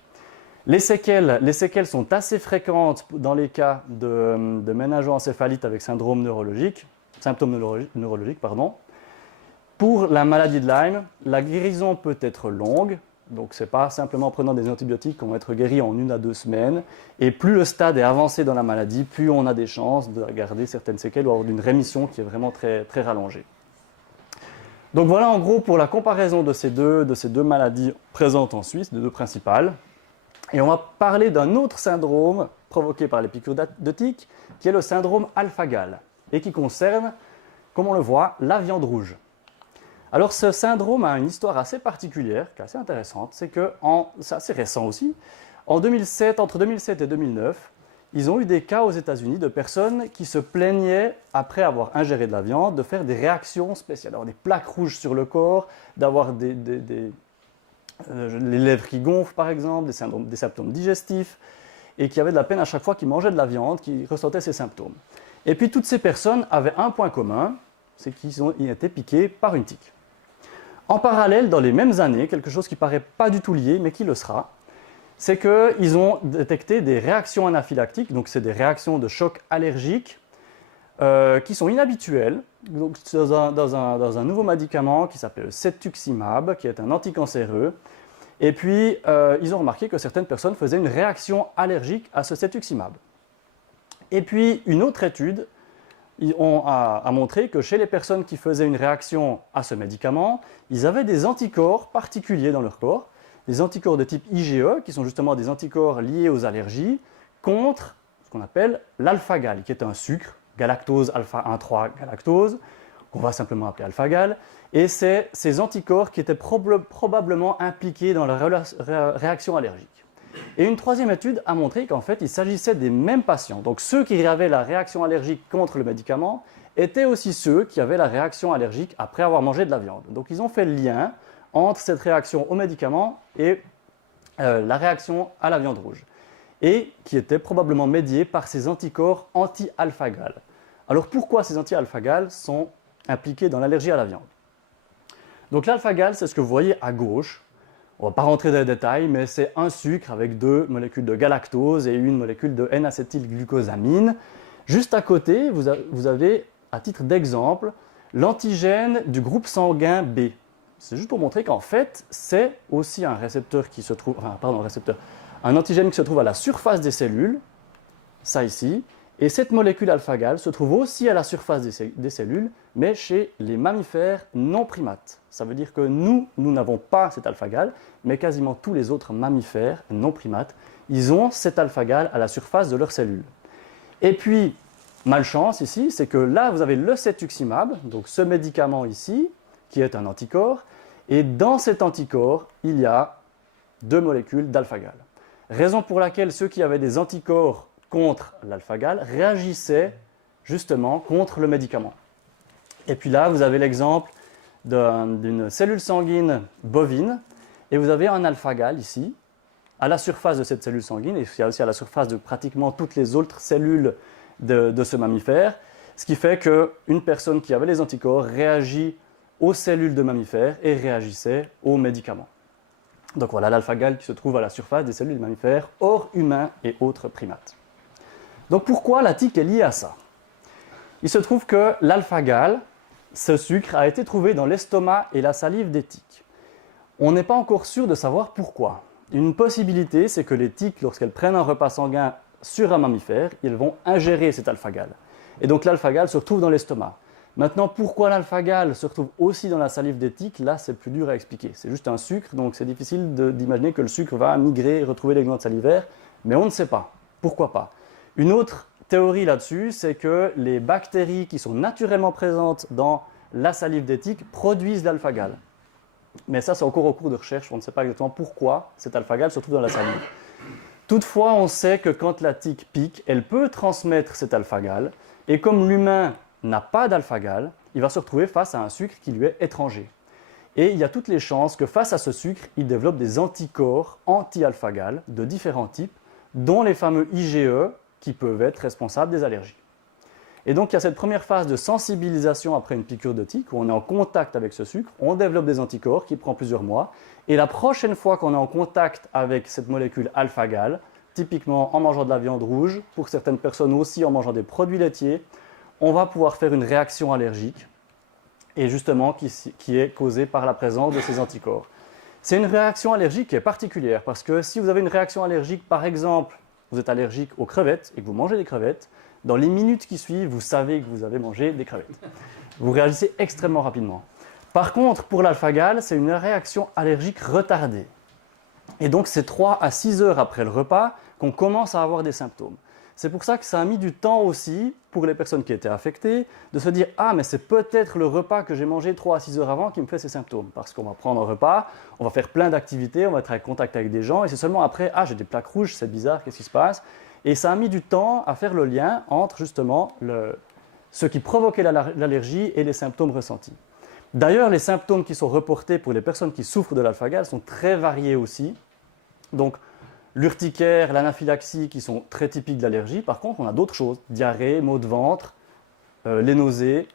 Les séquelles sont assez fréquentes dans les cas de méningoencéphalite avec symptômes neurologiques. Pour la maladie de Lyme, la guérison peut être longue, donc ce n'est pas simplement en prenant des antibiotiques qu'on va être guéri en 1 à 2 semaines. Et plus le stade est avancé dans la maladie, plus on a des chances de garder certaines séquelles ou avoir une rémission qui est vraiment très, très rallongée. Donc voilà en gros pour la comparaison de ces deux maladies présentes en Suisse, les deux principales. Et on va parler d'un autre syndrome provoqué par les piqûres de tiques, qui est le syndrome alpha-gal, et qui concerne, comme on le voit, la viande rouge. Alors ce syndrome a une histoire assez particulière, qui est assez intéressante, c'est assez récent aussi. Entre 2007 et 2009, ils ont eu des cas aux États-Unis de personnes qui se plaignaient, après avoir ingéré de la viande, de faire des réactions spéciales, d'avoir des plaques rouges sur le corps, d'avoir les lèvres qui gonflent par exemple, des symptômes digestifs, et qui avaient de la peine à chaque fois qu'ils mangeaient de la viande, qui ressentaient ces symptômes. Et puis toutes ces personnes avaient un point commun, c'est qu'ils ont été piqués par une tique. En parallèle, dans les mêmes années, quelque chose qui ne paraît pas du tout lié, mais qui le sera, c'est qu'ils ont détecté des réactions anaphylactiques, donc c'est des réactions de choc allergique, qui sont inhabituelles, donc dans un nouveau médicament qui s'appelle cetuximab, qui est un anticancéreux. Et puis, ils ont remarqué que certaines personnes faisaient une réaction allergique à ce cetuximab. Et puis, une autre étude a montré que chez les personnes qui faisaient une réaction à ce médicament, ils avaient des anticorps particuliers dans leur corps, des anticorps de type IgE, qui sont justement des anticorps liés aux allergies, contre ce qu'on appelle l'alpha-gal, qui est un sucre, galactose alpha-1,3 galactose, qu'on va simplement appeler alpha-gal, et c'est ces anticorps qui étaient probablement impliqués dans la réaction allergique. Et une troisième étude a montré qu'en fait, il s'agissait des mêmes patients. Donc ceux qui avaient la réaction allergique contre le médicament étaient aussi ceux qui avaient la réaction allergique après avoir mangé de la viande. Donc ils ont fait le lien entre cette réaction au médicament et la réaction à la viande rouge, et qui était probablement médiée par ces anticorps anti-alpha-gal. Alors pourquoi ces anti-alpha-gal sont impliqués dans l'allergie à la viande. Donc l'alpha-gal, c'est ce que vous voyez à gauche. On ne va pas rentrer dans les détails, mais c'est un sucre avec 2 molécules de galactose et une molécule de N-acétylglucosamine. Juste à côté, vous avez, à titre d'exemple, l'antigène du groupe sanguin B. C'est juste pour montrer qu'en fait, c'est aussi un récepteur qui se trouve, un antigène qui se trouve à la surface des cellules, ça ici, et cette molécule alpha-gal se trouve aussi à la surface des cellules, mais chez les mammifères non primates. Ça veut dire que nous n'avons pas cet alpha-gal, mais quasiment tous les autres mammifères non primates, ils ont cet alpha-gal à la surface de leurs cellules. Et puis, malchance ici, c'est que là, vous avez le cetuximab, donc ce médicament ici, qui est un anticorps, et dans cet anticorps, il y a 2 molécules d'alpha-gal. Raison pour laquelle ceux qui avaient des anticorps contre l'alpha-gal réagissaient justement contre le médicament. Et puis là, vous avez l'exemple d'une cellule sanguine bovine, et vous avez un alpha-gal ici, à la surface de cette cellule sanguine, et aussi à la surface de pratiquement toutes les autres cellules de ce mammifère, ce qui fait qu'une personne qui avait les anticorps réagit aux cellules de mammifères et réagissait aux médicaments. Donc voilà l'alpha-gal qui se trouve à la surface des cellules de mammifères, hors humains et autres primates. Donc pourquoi la tique est liée à ça? Il se trouve que l'alpha-gal, ce sucre, a été trouvé dans l'estomac et la salive des tiques. On n'est pas encore sûr de savoir pourquoi. Une possibilité, c'est que les tiques, lorsqu'elles prennent un repas sanguin sur un mammifère, ils vont ingérer cet alpha-gal. Et donc l'alpha-gal se retrouve dans l'estomac. Maintenant, pourquoi l'alpha-gal se retrouve aussi dans la salive des tiques, là, c'est plus dur à expliquer. C'est juste un sucre, donc c'est difficile d'imaginer que le sucre va migrer et retrouver les glandes salivaires, mais on ne sait pas. Pourquoi pas? Une autre théorie là-dessus, c'est que les bactéries qui sont naturellement présentes dans la salive des tiques produisent l'alpha-gal. Mais ça, c'est encore au cours de recherche, on ne sait pas exactement pourquoi cet alpha-gal se trouve dans la salive. Toutefois, on sait que quand la tique pique, elle peut transmettre cet alpha-gal, et comme l'humain n'a pas d'alpha-gal, il va se retrouver face à un sucre qui lui est étranger. Et il y a toutes les chances que face à ce sucre, il développe des anticorps anti-alpha-gal de différents types, dont les fameux IgE qui peuvent être responsables des allergies. Et donc il y a cette première phase de sensibilisation après une piqûre de tique, où on est en contact avec ce sucre, on développe des anticorps qui prend plusieurs mois, et la prochaine fois qu'on est en contact avec cette molécule alpha-gal, typiquement en mangeant de la viande rouge, pour certaines personnes aussi en mangeant des produits laitiers, on va pouvoir faire une réaction allergique, et justement qui est causée par la présence de ces anticorps. C'est une réaction allergique qui est particulière, parce que si vous avez une réaction allergique, par exemple, vous êtes allergique aux crevettes et que vous mangez des crevettes, dans les minutes qui suivent, vous savez que vous avez mangé des crevettes. Vous réagissez extrêmement rapidement. Par contre, pour l'alpha-gal, c'est une réaction allergique retardée. Et donc, c'est 3 à 6 heures après le repas qu'on commence à avoir des symptômes. C'est pour ça que ça a mis du temps aussi, pour les personnes qui étaient affectées, de se dire « Ah, mais c'est peut-être le repas que j'ai mangé 3 à 6 heures avant qui me fait ces symptômes. » Parce qu'on va prendre un repas, on va faire plein d'activités, on va être en contact avec des gens, et c'est seulement après « Ah, j'ai des plaques rouges, c'est bizarre, qu'est-ce qui se passe ?» Et ça a mis du temps à faire le lien entre justement ce qui provoquait l'allergie et les symptômes ressentis. D'ailleurs, les symptômes qui sont reportés pour les personnes qui souffrent de l'alpha-gal sont très variés aussi. Donc, l'urticaire, l'anaphylaxie qui sont très typiques de l'allergie. Par contre, on a d'autres choses, diarrhée, maux de ventre, les nausées,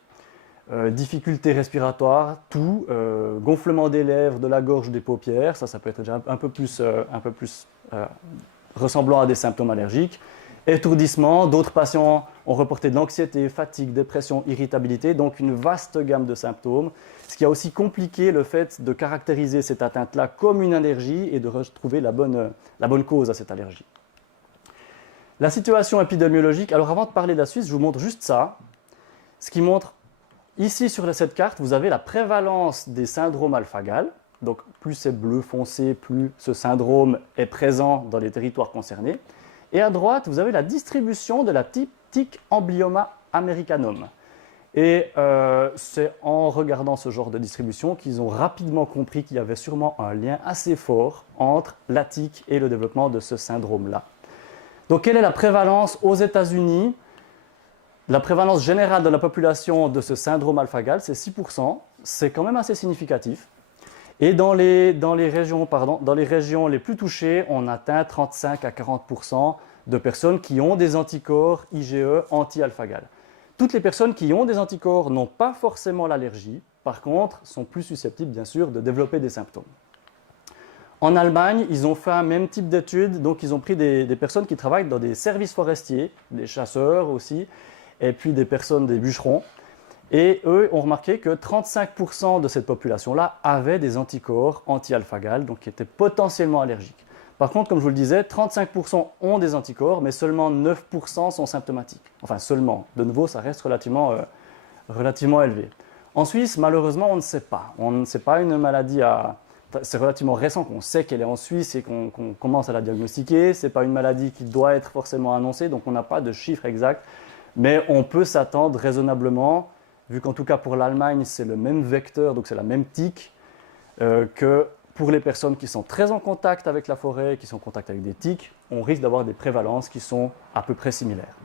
difficultés respiratoires, toux, gonflement des lèvres, de la gorge, des paupières. Ça peut être déjà un peu plus ressemblant à des symptômes allergiques. Étourdissement, d'autres patients ont reporté de l'anxiété, fatigue, dépression, irritabilité, donc une vaste gamme de symptômes, ce qui a aussi compliqué le fait de caractériser cette atteinte-là comme une allergie et de retrouver la bonne cause à cette allergie. La situation épidémiologique, alors avant de parler de la Suisse, je vous montre juste ça, ce qui montre, ici sur cette carte, vous avez la prévalence des syndromes alpha-gal, donc plus c'est bleu foncé, plus ce syndrome est présent dans les territoires concernés. Et à droite, vous avez la distribution de la tique Amblyomma americanum. Et c'est en regardant ce genre de distribution qu'ils ont rapidement compris qu'il y avait sûrement un lien assez fort entre la tique et le développement de ce syndrome-là. Donc, quelle est la prévalence aux États-Unis? La prévalence générale de la population de ce syndrome alpha-gal, c'est 6%. C'est quand même assez significatif. Et dans les régions les plus touchées, on atteint 35 à 40% de personnes qui ont des anticorps IgE anti-alpha-gal. toutes les personnes qui ont des anticorps n'ont pas forcément l'allergie, par contre, sont plus susceptibles, bien sûr, de développer des symptômes. En Allemagne, ils ont fait un même type d'étude, donc ils ont pris des personnes qui travaillent dans des services forestiers, des chasseurs aussi, et puis des personnes, des bûcherons, et eux ont remarqué que 35% de cette population-là avaient des anticorps anti-alpha-gal, donc qui étaient potentiellement allergiques. Par contre, comme je vous le disais, 35% ont des anticorps, mais seulement 9% sont symptomatiques. Enfin, seulement. De nouveau, ça reste relativement élevé. En Suisse, malheureusement, on ne sait pas. Ce n'est pas une maladie C'est relativement récent qu'on sait qu'elle est en Suisse et qu'on commence à la diagnostiquer. Ce n'est pas une maladie qui doit être forcément annoncée, donc on n'a pas de chiffre exact. Mais on peut s'attendre raisonnablement, vu qu'en tout cas pour l'Allemagne, c'est le même vecteur, donc c'est la même tique, que pour les personnes qui sont très en contact avec la forêt, qui sont en contact avec des tiques, on risque d'avoir des prévalences qui sont à peu près similaires.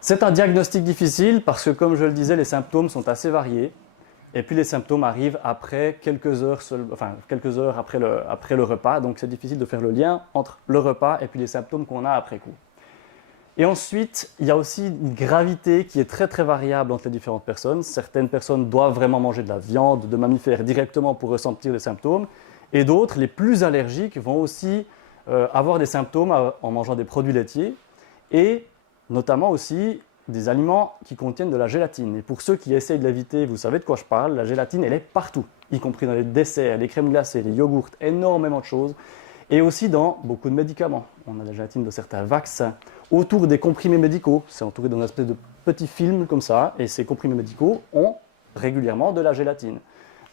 C'est un diagnostic difficile parce que, comme je le disais, les symptômes sont assez variés. Et puis les symptômes arrivent après quelques heures après le repas. Donc c'est difficile de faire le lien entre le repas et puis les symptômes qu'on a après coup. Et ensuite, il y a aussi une gravité qui est très très variable entre les différentes personnes. Certaines personnes doivent vraiment manger de la viande, de mammifères directement pour ressentir les symptômes. Et d'autres, les plus allergiques, vont aussi avoir des symptômes en mangeant des produits laitiers. Et notamment aussi des aliments qui contiennent de la gélatine. Et pour ceux qui essayent de l'éviter, vous savez de quoi je parle, la gélatine, elle est partout, y compris dans les desserts, les crèmes glacées, les yogourts, énormément de choses, et aussi dans beaucoup de médicaments. On a la gélatine de certains vaccins, autour des comprimés médicaux, c'est entouré d'un espèce de petits films comme ça, et ces comprimés médicaux ont régulièrement de la gélatine.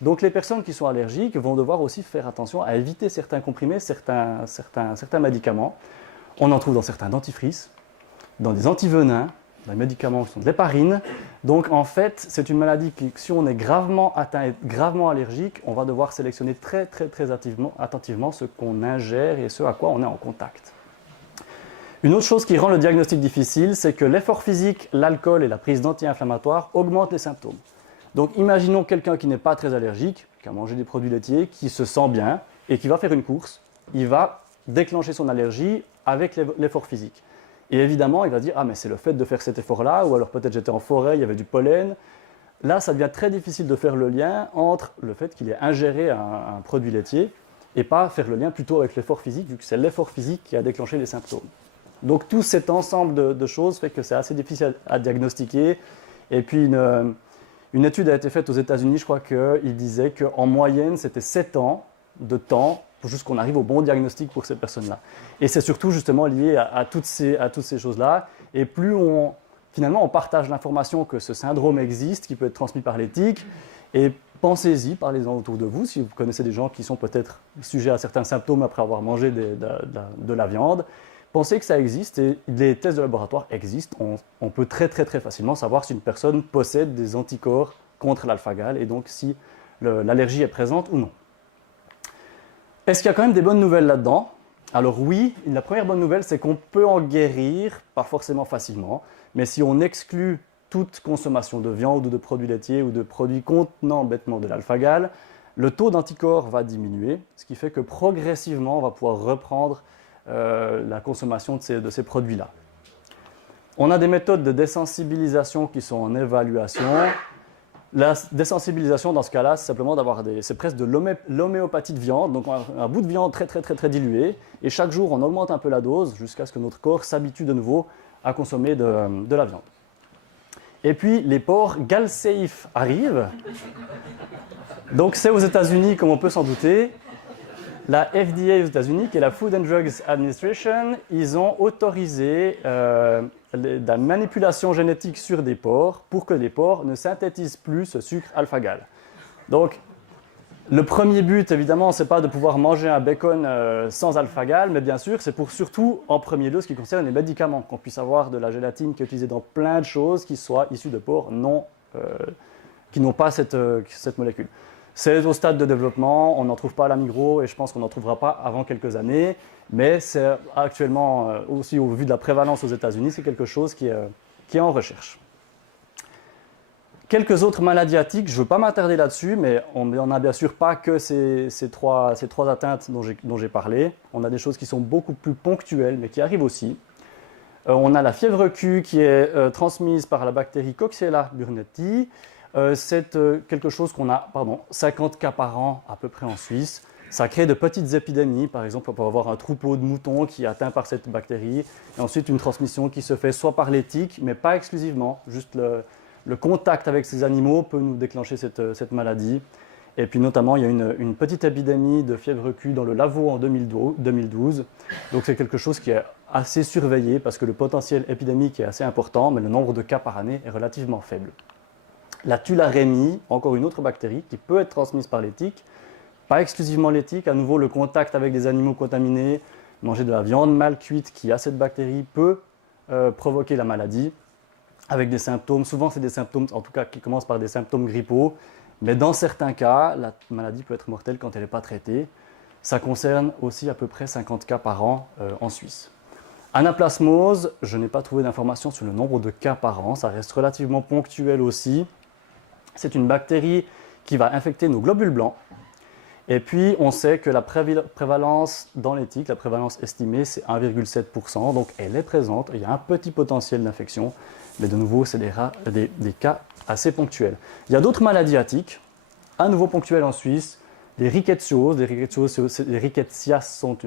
Donc les personnes qui sont allergiques vont devoir aussi faire attention à éviter certains comprimés, certains médicaments. On en trouve dans certains dentifrices, dans des antivenins, dans les médicaments qui sont de l'héparine. Donc en fait, c'est une maladie qui, si on est gravement atteint et gravement allergique, on va devoir sélectionner très attentivement ce qu'on ingère et ce à quoi on est en contact. Une autre chose qui rend le diagnostic difficile, c'est que l'effort physique, l'alcool et la prise d'anti-inflammatoires augmentent les symptômes. Donc imaginons quelqu'un qui n'est pas très allergique, qui a mangé des produits laitiers, qui se sent bien et qui va faire une course, il va déclencher son allergie avec l'effort physique. Et évidemment, il va se dire « Ah, mais c'est le fait de faire cet effort-là » ou alors peut-être j'étais en forêt, il y avait du pollen. Là, ça devient très difficile de faire le lien entre le fait qu'il ait ingéré un produit laitier et pas faire le lien plutôt avec l'effort physique, vu que c'est l'effort physique qui a déclenché les symptômes. Donc tout cet ensemble de choses fait que c'est assez difficile à diagnostiquer. Et puis une étude a été faite aux États-Unis, je crois qu'il disait qu'en moyenne, c'était 7 ans de temps pour juste qu'on arrive au bon diagnostic pour ces personnes-là. Et c'est surtout justement lié à toutes ces choses-là. Et plus finalement on partage l'information que ce syndrome existe, qui peut être transmis par les tiques, et pensez-y, parlez-en autour de vous, si vous connaissez des gens qui sont peut-être sujets à certains symptômes après avoir mangé de la viande, pensez que ça existe et les tests de laboratoire existent. On peut très facilement savoir si une personne possède des anticorps contre l'alpha-gal et donc si l'allergie est présente ou non. Est-ce qu'il y a quand même des bonnes nouvelles là-dedans? Alors oui, la première bonne nouvelle, c'est qu'on peut en guérir, pas forcément facilement, mais si on exclut toute consommation de viande ou de produits laitiers ou de produits contenant bêtement de l'alpha-gal, le taux d'anticorps va diminuer, ce qui fait que progressivement, on va pouvoir reprendre la consommation de ces produits-là. On a des méthodes de désensibilisation qui sont en évaluation. La désensibilisation, dans ce cas-là, c'est simplement c'est presque de l'homéopathie de viande, donc un bout de viande très dilué, et chaque jour, on augmente un peu la dose jusqu'à ce que notre corps s'habitue de nouveau à consommer de la viande. Et puis, les porcs GalSafe arrivent. Donc, c'est aux États-Unis, comme on peut s'en douter. La FDA aux États-Unis, qui est la Food and Drugs Administration, ils ont autorisé la manipulation génétique sur des porcs pour que les porcs ne synthétisent plus ce sucre alpha-gal. Donc, le premier but, évidemment, ce n'est pas de pouvoir manger un bacon sans alpha-gal, mais bien sûr, c'est pour surtout, en premier lieu, ce qui concerne les médicaments, qu'on puisse avoir de la gélatine qui est utilisée dans plein de choses qui soient issues de porcs qui n'ont pas cette molécule. C'est au stade de développement, on n'en trouve pas à la Migros et je pense qu'on n'en trouvera pas avant quelques années, mais c'est actuellement, aussi au vu de la prévalence aux États-Unis, c'est quelque chose qui est en recherche. Quelques autres maladies à tiques, je ne veux pas m'attarder là-dessus, mais on n'en a bien sûr pas que ces trois atteintes dont j'ai parlé. On a des choses qui sont beaucoup plus ponctuelles, mais qui arrivent aussi. On a la fièvre Q qui est transmise par la bactérie Coxiella burnetii. C'est quelque chose qu'on a, 50 cas par an à peu près en Suisse. Ça crée de petites épidémies. Par exemple, on peut avoir un troupeau de moutons qui est atteint par cette bactérie. Et ensuite, une transmission qui se fait soit par les tiques, mais pas exclusivement. Juste le contact avec ces animaux peut nous déclencher cette maladie. Et puis notamment, il y a une petite épidémie de fièvre Q dans le Lavaux en 2012. Donc c'est quelque chose qui est assez surveillé parce que le potentiel épidémique est assez important, mais le nombre de cas par année est relativement faible. La tularemie, encore une autre bactérie qui peut être transmise par les tiques, pas exclusivement les tiques, à nouveau le contact avec des animaux contaminés, manger de la viande mal cuite qui a cette bactérie peut provoquer la maladie avec des symptômes, souvent c'est des symptômes en tout cas qui commencent par des symptômes grippaux, mais dans certains cas, la maladie peut être mortelle quand elle n'est pas traitée. Ça concerne aussi à peu près 50 cas par an en Suisse. Anaplasmose, je n'ai pas trouvé d'informations sur le nombre de cas par an, ça reste relativement ponctuel aussi. C'est une bactérie qui va infecter nos globules blancs. Et puis, on sait que la prévalence dans les tiques, la prévalence estimée, c'est 1,7%. Donc, elle est présente. Il y a un petit potentiel d'infection. Mais de nouveau, c'est des cas assez ponctuels. Il y a d'autres maladies à tiques, à nouveau ponctuelles en Suisse. Les rickettsioses. Les rickettsia sont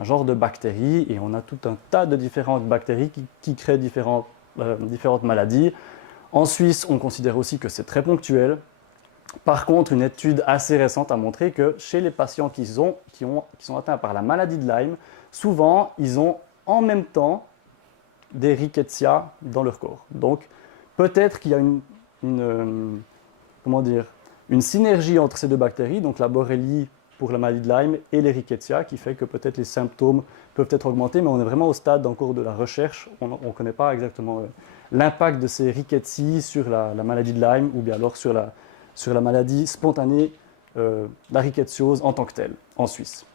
un genre de bactéries. Et on a tout un tas de différentes bactéries qui créent différentes maladies. En Suisse, on considère aussi que c'est très ponctuel. Par contre, une étude assez récente a montré que chez les patients qui sont atteints par la maladie de Lyme, souvent, ils ont en même temps des rickettsia dans leur corps. Donc, peut-être qu'il y a une synergie entre ces deux bactéries, donc la Borrelia pour la maladie de Lyme et les rickettsia, qui fait que peut-être les symptômes peuvent être augmentés, mais on est vraiment au stade encore de la recherche. On ne connaît pas exactement l'impact de ces rickettsies sur la maladie de Lyme ou bien alors sur la maladie spontanée, la rickettsiose en tant que telle, en Suisse.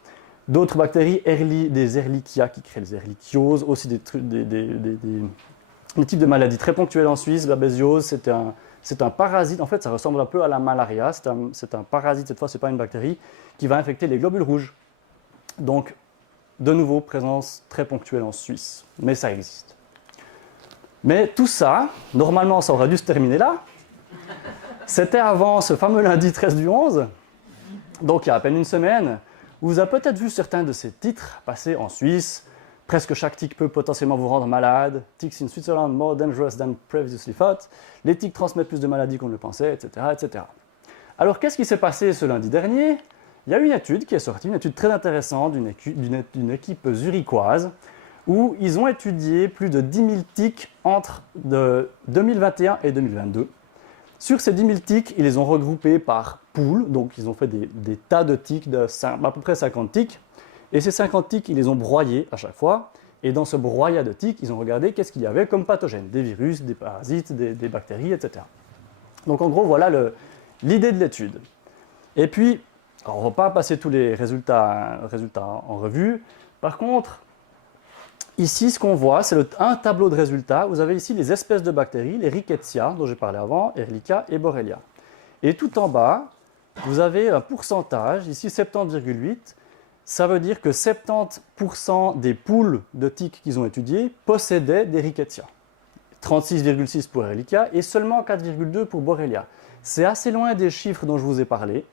D'autres bactéries, des Ehrlichia qui créent les ehrlichioses, aussi des types de maladies très ponctuelles en Suisse. La babésiose, c'est un parasite, en fait ça ressemble un peu à la malaria, c'est un parasite, cette fois ce n'est pas une bactérie, qui va infecter les globules rouges. Donc, de nouveau, présence très ponctuelle en Suisse, mais ça existe. Mais tout ça, normalement ça aurait dû se terminer là. C'était avant ce fameux lundi 13 du 11, donc il y a à peine une semaine, où vous avez peut-être vu certains de ces titres passer en Suisse. Presque chaque tic peut potentiellement vous rendre malade. Ticks in Switzerland more dangerous than previously thought. Les tics transmettent plus de maladies qu'on ne le pensait, etc., etc. Alors qu'est-ce qui s'est passé ce lundi dernier? Il y a une étude qui est sortie, une étude très intéressante d'une équipe zurichoise, où ils ont étudié plus de 10 000 tics entre 2021 et 2022. Sur ces 10 000 tics, ils les ont regroupés par pool, donc ils ont fait des tas de tics, à peu près 50 tics, et ces 50 tics, ils les ont broyés à chaque fois, et dans ce broyat de tics, ils ont regardé qu'est-ce qu'il y avait comme pathogènes, des virus, des parasites, des bactéries, etc. Donc en gros, voilà l'idée de l'étude. Et puis, alors, on ne va pas passer tous les résultats en revue, par contre, ici, ce qu'on voit, c'est un tableau de résultats. Vous avez ici les espèces de bactéries, les rickettsia, dont j'ai parlé avant, Ehrlichia et Borrelia. Et tout en bas, vous avez un pourcentage, ici 70,8. Ça veut dire que 70% des poules de tiques qu'ils ont étudiées possédaient des rickettsia. 36,6 pour Ehrlichia et seulement 4,2 pour Borrelia. C'est assez loin des chiffres dont je vous ai parlé.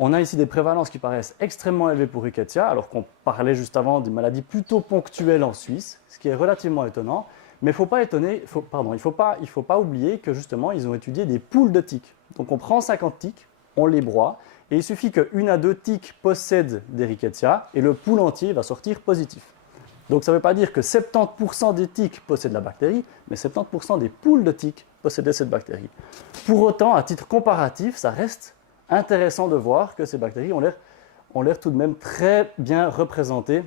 On a ici des prévalences qui paraissent extrêmement élevées pour rickettsia, alors qu'on parlait juste avant des maladies plutôt ponctuelles en Suisse, ce qui est relativement étonnant. Mais il ne faut pas oublier que justement, ils ont étudié des poules de tiques. Donc on prend 50 tiques, on les broie, et il suffit qu'une à deux tiques possèdent des rickettsia, et le pool entier va sortir positif. Donc ça ne veut pas dire que 70% des tiques possèdent la bactérie, mais 70% des poules de tiques possédaient cette bactérie. Pour autant, à titre comparatif, ça reste intéressant de voir que ces bactéries ont l'air tout de même très bien représentées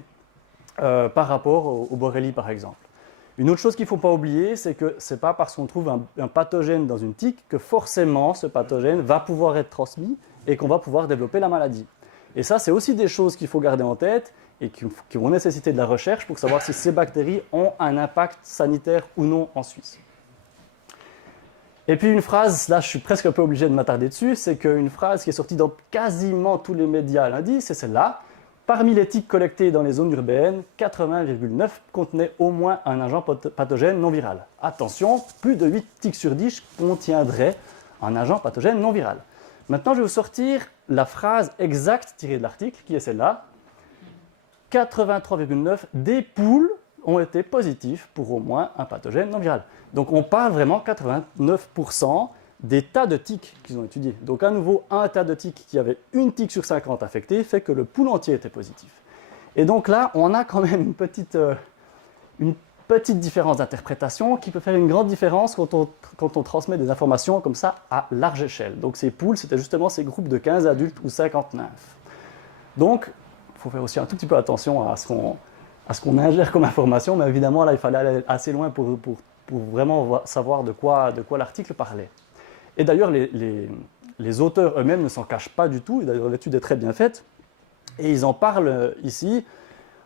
par rapport aux Borrelia par exemple. Une autre chose qu'il ne faut pas oublier, c'est que ce n'est pas parce qu'on trouve un pathogène dans une tique que forcément ce pathogène va pouvoir être transmis et qu'on va pouvoir développer la maladie. Et ça, c'est aussi des choses qu'il faut garder en tête et qui vont nécessiter de la recherche pour savoir si ces bactéries ont un impact sanitaire ou non en Suisse. Et puis une phrase, là je suis presque un peu obligé de m'attarder dessus, c'est qu'une phrase qui est sortie dans quasiment tous les médias lundi, c'est celle-là. Parmi les tiques collectées dans les zones urbaines, 80,9 contenaient au moins un agent pathogène non viral. Attention, plus de 8 tiques sur 10 contiendraient un agent pathogène non viral. Maintenant, je vais vous sortir la phrase exacte tirée de l'article, qui est celle-là. 83,9 des poules ont été positifs pour au moins un pathogène non viral. Donc on parle vraiment 89% des tas de tiques qu'ils ont étudiés. Donc à nouveau, un tas de tiques qui avait une tique sur 50 affectée fait que le pool entier était positif. Et donc là, on a quand même une petite différence d'interprétation qui peut faire une grande différence quand on transmet des informations comme ça à large échelle. Donc ces poules, c'était justement ces groupes de 15 adultes ou 59. Donc, il faut faire aussi un tout petit peu attention à ce qu'on ingère comme information, mais évidemment, là, il fallait aller assez loin pour vraiment savoir de quoi l'article parlait. Et d'ailleurs, les auteurs eux-mêmes ne s'en cachent pas du tout, et d'ailleurs l'étude est très bien faite, et ils en parlent ici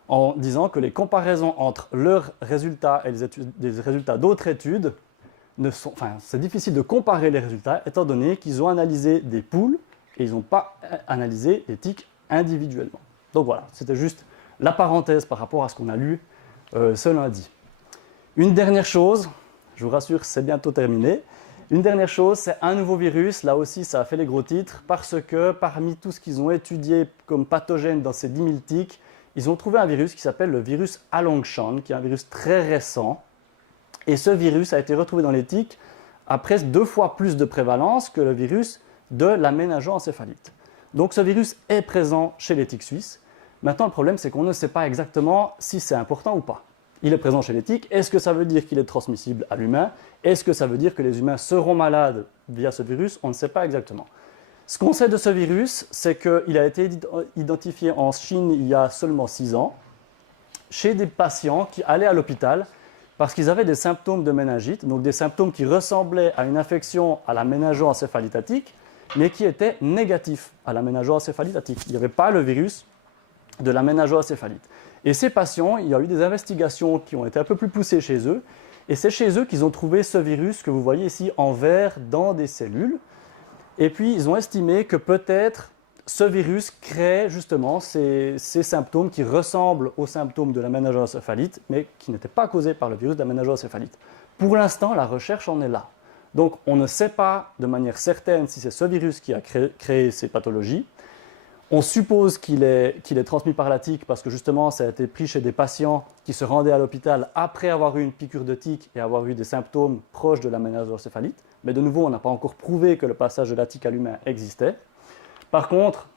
en disant que les comparaisons entre leurs résultats et les résultats d'autres études, c'est difficile de comparer les résultats, étant donné qu'ils ont analysé des poules, et ils n'ont pas analysé les tiques individuellement. Donc voilà, c'était juste la parenthèse par rapport à ce qu'on a lu ce lundi. Une dernière chose, je vous rassure, c'est bientôt terminé. Une dernière chose, c'est un nouveau virus. Là aussi, ça a fait les gros titres parce que parmi tout ce qu'ils ont étudié comme pathogène dans ces 10 000 tiques, ils ont trouvé un virus qui s'appelle le virus Alongshan, qui est un virus très récent. Et ce virus a été retrouvé dans les tiques à presque 2 fois plus de prévalence que le virus de la méningoencéphalite. Donc ce virus est présent chez les tiques suisses. Maintenant, le problème, c'est qu'on ne sait pas exactement si c'est important ou pas. Il est présent chez les tiques. Est-ce que ça veut dire qu'il est transmissible à l'humain? Est-ce que ça veut dire que les humains seront malades via ce virus? On ne sait pas exactement. Ce qu'on sait de ce virus, c'est qu'il a été identifié en Chine il y a seulement 6 ans, chez des patients qui allaient à l'hôpital parce qu'ils avaient des symptômes de méningite, donc des symptômes qui ressemblaient à une infection à la méningoencéphalite, mais qui étaient négatifs à la méningoencéphalite. Il n'y avait pas le virus de la méningoencéphalite. Et ces patients, il y a eu des investigations qui ont été un peu plus poussées chez eux, et c'est chez eux qu'ils ont trouvé ce virus que vous voyez ici en vert dans des cellules. Et puis, ils ont estimé que peut-être ce virus crée justement ces symptômes qui ressemblent aux symptômes de la méningoencéphalite, mais qui n'étaient pas causés par le virus de la méningoencéphalite. Pour l'instant, la recherche en est là. Donc, on ne sait pas de manière certaine si c'est ce virus qui a créé ces pathologies. On suppose qu'il est transmis par la tique parce que justement, ça a été pris chez des patients qui se rendaient à l'hôpital après avoir eu une piqûre de tique et avoir eu des symptômes proches de la méningoencéphalite. Mais de nouveau, on n'a pas encore prouvé que le passage de la tique à l'humain existait. Par contre,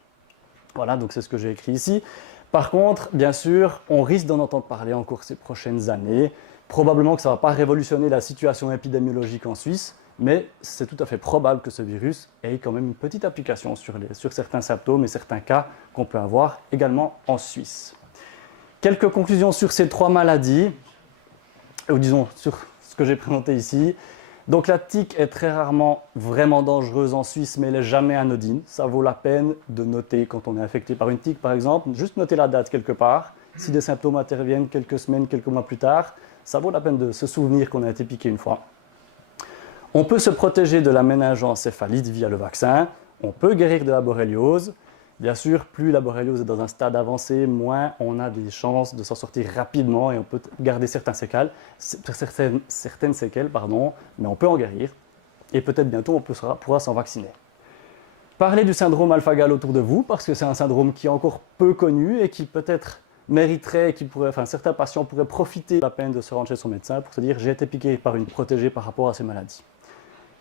voilà, donc c'est ce que j'ai écrit ici. Par contre, bien sûr, on risque d'en entendre parler encore ces prochaines années. Probablement que ça ne va pas révolutionner la situation épidémiologique en Suisse, mais c'est tout à fait probable que ce virus ait quand même une petite application sur certains symptômes et certains cas qu'on peut avoir également en Suisse. Quelques conclusions sur ces 3 maladies, ou disons sur ce que j'ai présenté ici. Donc la tique est très rarement vraiment dangereuse en Suisse, mais elle n'est jamais anodine. Ça vaut la peine de noter quand on est infecté par une tique, par exemple, juste noter la date quelque part. Si des symptômes interviennent quelques semaines, quelques mois plus tard, ça vaut la peine de se souvenir qu'on a été piqué une fois. On peut se protéger de la méningoencéphalite via le vaccin. On peut guérir de la borréliose. Bien sûr, plus la borréliose est dans un stade avancé, moins on a des chances de s'en sortir rapidement et on peut garder certaines séquelles, mais on peut en guérir. Et peut-être bientôt, on pourra s'en vacciner. Parlez du syndrome alpha-gal autour de vous, parce que c'est un syndrome qui est encore peu connu et qui peut-être mériterait, certains patients pourraient profiter de la peine de se rendre chez son médecin pour se dire « j'ai été piqué par une protégée par rapport à ces maladies ».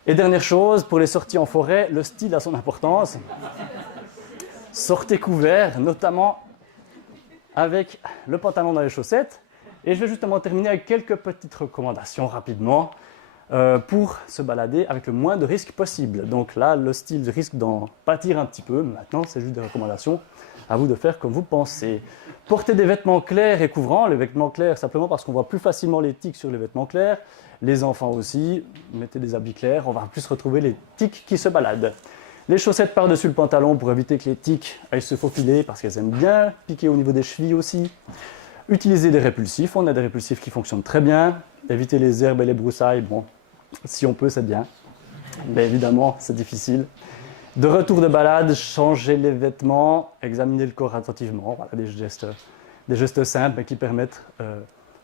Et dernière chose, pour les sorties en forêt, le style a son importance. Sortez couverts, notamment avec le pantalon dans les chaussettes. Et je vais justement terminer avec quelques petites recommandations rapidement pour se balader avec le moins de risques possible. Donc là, le style risque d'en pâtir un petit peu. Maintenant, c'est juste des recommandations. À vous de faire comme vous pensez. Portez des vêtements clairs et couvrants. Les vêtements clairs, simplement parce qu'on voit plus facilement les tiques sur les vêtements clairs. Les enfants aussi, mettez des habits clairs. On va plus retrouver les tiques qui se baladent. Les chaussettes par-dessus le pantalon pour éviter que les tiques aillent se faufiler parce qu'elles aiment bien piquer au niveau des chevilles aussi. Utilisez des répulsifs. On a des répulsifs qui fonctionnent très bien. Évitez les herbes et les broussailles. Bon, si on peut, c'est bien. Mais évidemment, c'est difficile. De retour de balade, changez les vêtements, examinez le corps attentivement. Voilà, des gestes simples mais qui permettent,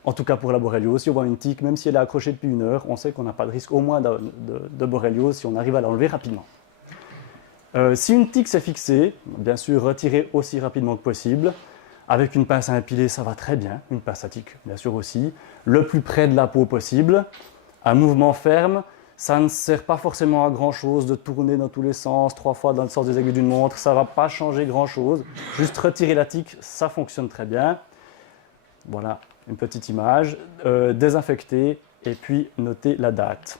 en tout cas pour la borréliose, si on voit une tique, même si elle est accrochée depuis 1 heure, on sait qu'on n'a pas de risque au moins de borréliose si on arrive à l'enlever rapidement. Si une tique s'est fixée, bien sûr, retirez aussi rapidement que possible. Avec une pince à épiler, ça va très bien. Une pince à tique, bien sûr aussi. Le plus près de la peau possible. Un mouvement ferme. Ça ne sert pas forcément à grand-chose de tourner dans tous les sens, 3 fois dans le sens des aiguilles d'une montre. Ça ne va pas changer grand-chose. Juste retirer la tique, ça fonctionne très bien. Voilà, une petite image. Désinfecter et puis noter la date.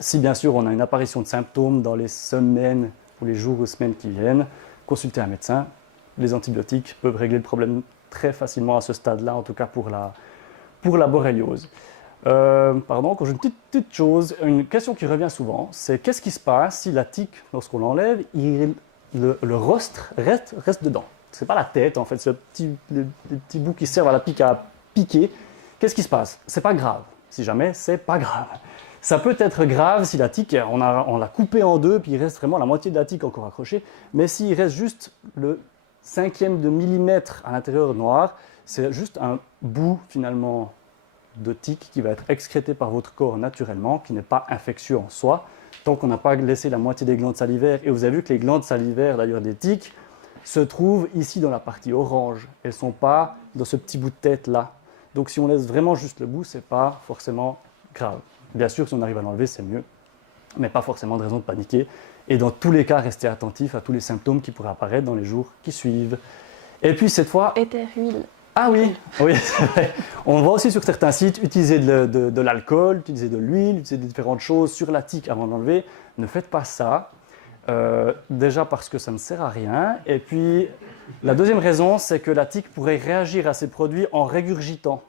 Si bien sûr on a une apparition de symptômes dans les semaines ou les jours ou semaines qui viennent, consultez un médecin. Les antibiotiques peuvent régler le problème très facilement à ce stade-là, en tout cas pour la borréliose. Encore une petite chose, une question qui revient souvent, c'est qu'est-ce qui se passe si la tique, lorsqu'on l'enlève, le rostre reste dedans. Ce n'est pas la tête, en fait, c'est les petits bouts qui servent à la pique à piquer. Qu'est-ce qui se passe? C'est pas grave. Si jamais, c'est pas grave. Ça peut être grave si la tique, on l'a coupée en 2, puis il reste vraiment la moitié de la tique encore accrochée. Mais s'il reste juste le 1/5 de millimètre à l'intérieur noir, c'est juste un bout finalement de tique qui va être excrété par votre corps naturellement, qui n'est pas infectieux en soi, tant qu'on n'a pas laissé la moitié des glandes salivaires. Et vous avez vu que les glandes salivaires, d'ailleurs des tiques, se trouvent ici dans la partie orange. Elles ne sont pas dans ce petit bout de tête-là. Donc si on laisse vraiment juste le bout, ce n'est pas forcément grave. Bien sûr, si on arrive à l'enlever, c'est mieux, mais pas forcément de raison de paniquer. Et dans tous les cas, restez attentif à tous les symptômes qui pourraient apparaître dans les jours qui suivent. Et puis cette fois... Éther, huile. Ah oui, c'est vrai. On voit aussi sur certains sites utiliser de l'alcool, utiliser de l'huile, utiliser différentes choses sur la tique avant d'enlever. Ne faites pas ça. Déjà parce que ça ne sert à rien. Et puis, la deuxième raison, c'est que la tique pourrait réagir à ces produits en régurgitant.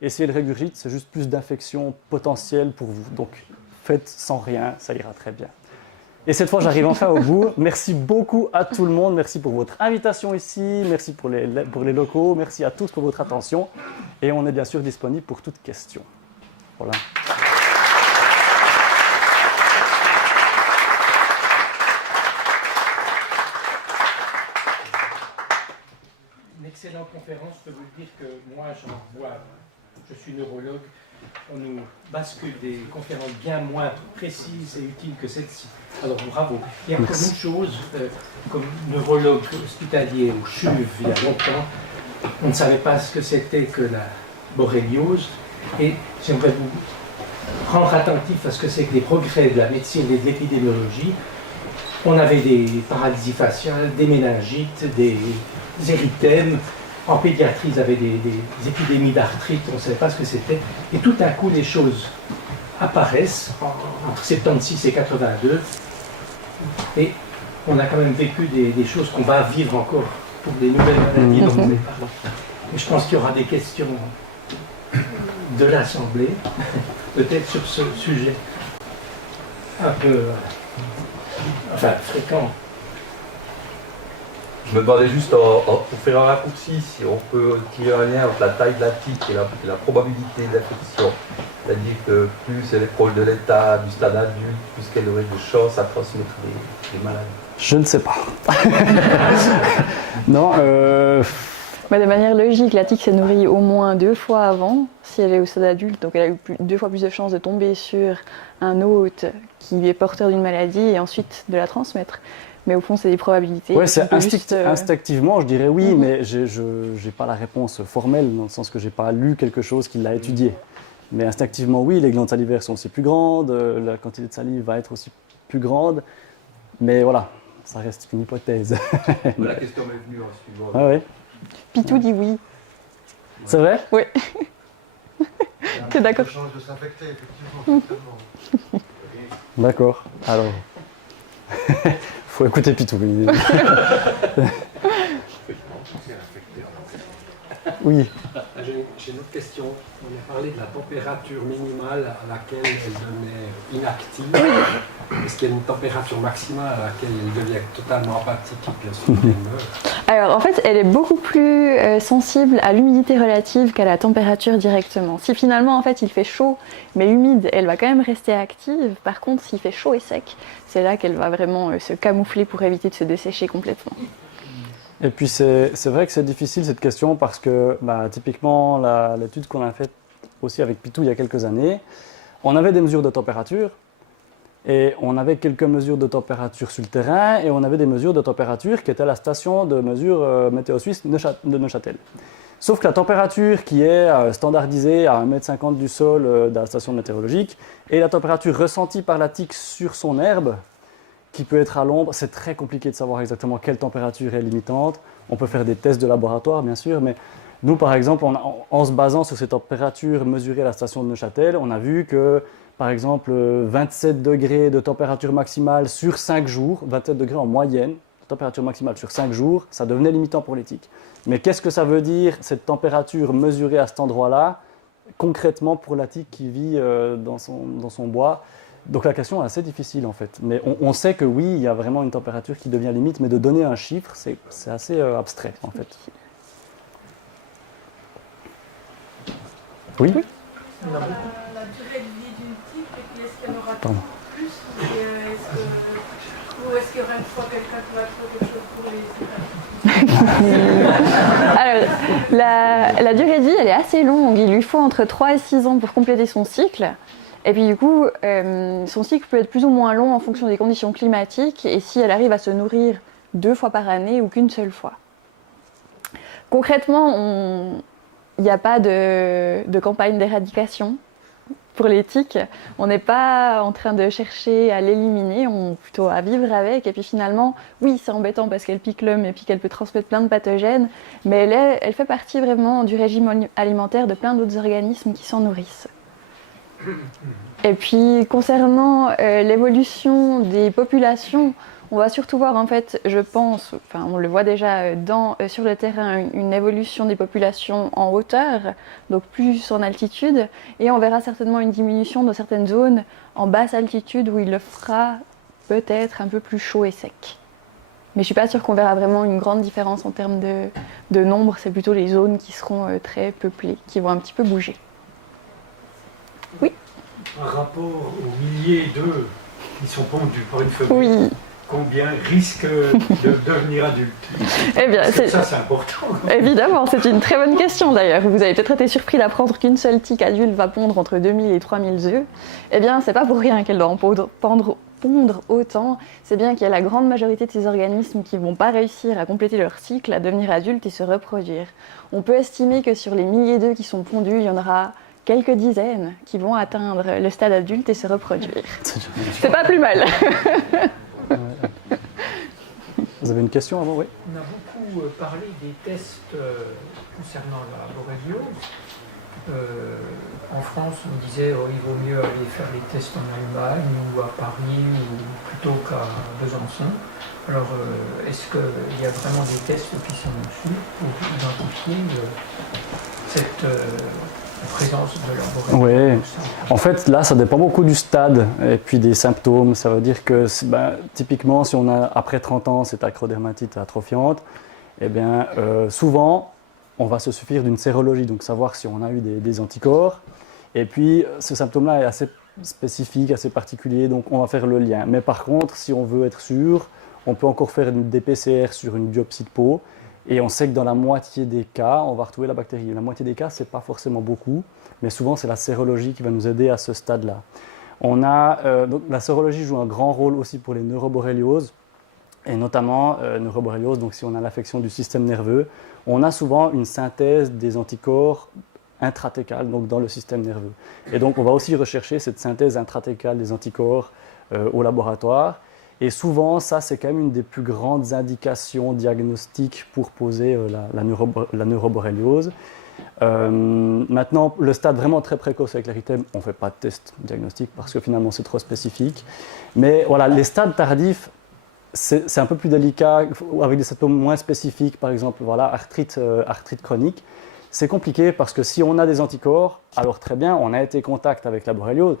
Et si elle régurgite, c'est juste plus d'infection potentielle pour vous. Donc, faites sans rien, ça ira très bien. Et cette fois, j'arrive enfin au bout. Merci beaucoup à tout le monde. Merci pour votre invitation ici. Merci pour les locaux. Merci à tous pour votre attention. Et on est bien sûr disponible pour toute question. Voilà. Une excellente conférence. Je peux vous dire que moi, j'en vois. Je suis neurologue. On nous bascule des conférences bien moins précises et utiles que celle-ci. Alors bravo. Il y a encore une chose, comme neurologue hospitalier au CHUV il y a longtemps, on ne savait pas ce que c'était que la borréliose. Et j'aimerais vous rendre attentif à ce que c'est que les progrès de la médecine et de l'épidémiologie. On avait des paralysies faciales, des méningites, des érythèmes. En pédiatrie, ils avaient des épidémies d'arthrite, on ne savait pas ce que c'était. Et tout à coup, les choses apparaissent entre 76 et 82. Et on a quand même vécu des choses qu'on va vivre encore pour des nouvelles maladies dont vous avez parlé. Et je pense qu'il y aura des questions de l'Assemblée, peut-être sur ce sujet un peu fréquent. Je me demandais juste, pour faire un raccourci, si on peut tirer un lien entre la taille de la tique et la probabilité d'infection. C'est-à-dire que plus elle est proche de l'état du stade adulte, plus qu'elle aurait de chances à transmettre les maladies. Je ne sais pas. Non. De manière logique, la tique s'est nourrie au moins 2 fois avant, si elle est au stade adulte, donc elle a eu 2 fois plus de chances de tomber sur un hôte qui est porteur d'une maladie et ensuite de la transmettre. Mais au fond, c'est des probabilités. Oui, c'est instinctivement, je dirais oui, mais je n'ai pas la réponse formelle, dans le sens que je n'ai pas lu quelque chose qui l'a étudié. Mais instinctivement, oui, les glandes salivaires sont aussi plus grandes, la quantité de salive va être aussi plus grande. Mais voilà, ça reste une hypothèse. La question m'est venue en suivant. Ah oui. Pitou dit oui. C'est vrai? Oui. T'es d'accord? Ça change de s'infecter, effectivement. D'accord. Alors, faut écouter Pitou. Oui. J'ai une autre question. On a parlé de la température minimale à laquelle elle devenait inactive. Est-ce qu'il y a une température maximale à laquelle elle devient totalement apathique et puis ensuite elle meurt? Alors en fait, elle est beaucoup plus sensible à l'humidité relative qu'à la température directement. Si finalement en fait il fait chaud mais humide, elle va quand même rester active. Par contre, s'il fait chaud et sec, c'est là qu'elle va vraiment se camoufler pour éviter de se dessécher complètement. Et puis c'est vrai que c'est difficile cette question parce que typiquement l'étude qu'on a faite aussi avec Pitou il y a quelques années, on avait des mesures de température. Et on avait quelques mesures de température sur le terrain et on avait des mesures de température qui étaient à la station de mesure météo suisse de Neuchâtel. Sauf que la température qui est standardisée à 1,50 m du sol de la station météorologique et la température ressentie par la tique sur son herbe, qui peut être à l'ombre, c'est très compliqué de savoir exactement quelle température est limitante. On peut faire des tests de laboratoire bien sûr, mais nous par exemple, en se basant sur ces températures mesurées à la station de Neuchâtel, on a vu que par exemple, 27 degrés de température maximale sur 5 jours, 27 degrés en moyenne, température maximale sur 5 jours, ça devenait limitant pour les tiques. Mais qu'est-ce que ça veut dire, cette température mesurée à cet endroit-là, concrètement pour la tique qui vit dans son bois? Donc la question est assez difficile en fait. Mais on sait que oui, il y a vraiment une température qui devient limite, mais de donner un chiffre, c'est assez abstrait en fait. Oui? La durée de vie d'une tique, est-ce qu'il y en aura Pardon. plus ou est-ce qu'il y aura une fois quelqu'un qui va faire quelque chose pour les Alors, la durée de vie, elle est assez longue. Il lui faut entre 3 et 6 ans pour compléter son cycle. Et puis du coup, son cycle peut être plus ou moins long en fonction des conditions climatiques et si elle arrive à se nourrir 2 fois par année ou qu'une seule fois. Concrètement, il n'y a pas de campagne d'éradication pour les tiques. On n'est pas en train de chercher à l'éliminer, on plutôt à vivre avec. Et puis finalement, oui, c'est embêtant parce qu'elle pique l'homme et puis qu'elle peut transmettre plein de pathogènes, mais elle fait partie vraiment du régime alimentaire de plein d'autres organismes qui s'en nourrissent. Et puis concernant l'évolution des populations, on va surtout voir en fait, je pense, enfin on le voit déjà sur le terrain, une évolution des populations en hauteur, donc plus en altitude, et on verra certainement une diminution dans certaines zones en basse altitude où il le fera peut-être un peu plus chaud et sec. Mais je ne suis pas sûre qu'on verra vraiment une grande différence en termes de nombre, c'est plutôt les zones qui seront très peuplées, qui vont un petit peu bouger. Oui. Par rapport aux milliers d'œufs qui sont pondus par une femelle, Oui. combien risquent de devenir adultes? Eh bien, ça, c'est important. Évidemment, c'est une très bonne question d'ailleurs. Vous avez peut-être été surpris d'apprendre qu'une seule tique adulte va pondre entre 2000 et 3000 œufs. Eh bien, c'est pas pour rien qu'elle doit en pondre autant. C'est bien qu'il y a la grande majorité de ces organismes qui vont pas réussir à compléter leur cycle, à devenir adultes et se reproduire. On peut estimer que sur les milliers d'œufs qui sont pondus, il y en aura quelques dizaines qui vont atteindre le stade adulte et se reproduire. C'est pas plus mal. Vous avez une question avant? Oui. On a beaucoup parlé des tests concernant la borréliose. En France, on disait qu'il vaut mieux aller faire les tests en Allemagne ou à Paris ou plutôt qu'à Besançon. Alors, est-ce qu'il y a vraiment des tests qui sont dessus pour identifier cette présence de la borréliose? Oui, en fait là ça dépend beaucoup du stade et puis des symptômes. Ça veut dire que typiquement si on a après 30 ans cette acrodermatite atrophiante, eh bien souvent on va se suffire d'une sérologie, donc savoir si on a eu des anticorps. Et puis ce symptôme-là est assez spécifique, assez particulier, donc on va faire le lien. Mais par contre, si on veut être sûr, on peut encore faire des PCR sur une biopsie de peau. Et on sait que dans la moitié des cas, on va retrouver la bactérie. La moitié des cas, ce n'est pas forcément beaucoup, mais souvent c'est la sérologie qui va nous aider à ce stade-là. Donc, la sérologie joue un grand rôle aussi pour les neuroborrélioses, et notamment neuroborréliose, donc si on a l'affection du système nerveux, on a souvent une synthèse des anticorps intratécales, donc dans le système nerveux. Et donc on va aussi rechercher cette synthèse intratécale des anticorps au laboratoire. Et souvent, ça, c'est quand même une des plus grandes indications diagnostiques pour poser la neuroborréliose. Maintenant, le stade vraiment très précoce avec l'érythème, on ne fait pas de test diagnostique parce que finalement, c'est trop spécifique. Mais voilà, les stades tardifs, c'est un peu plus délicat, avec des symptômes moins spécifiques, par exemple, voilà, arthrite chronique. C'est compliqué parce que si on a des anticorps, alors très bien, on a été en contact avec la borréliose,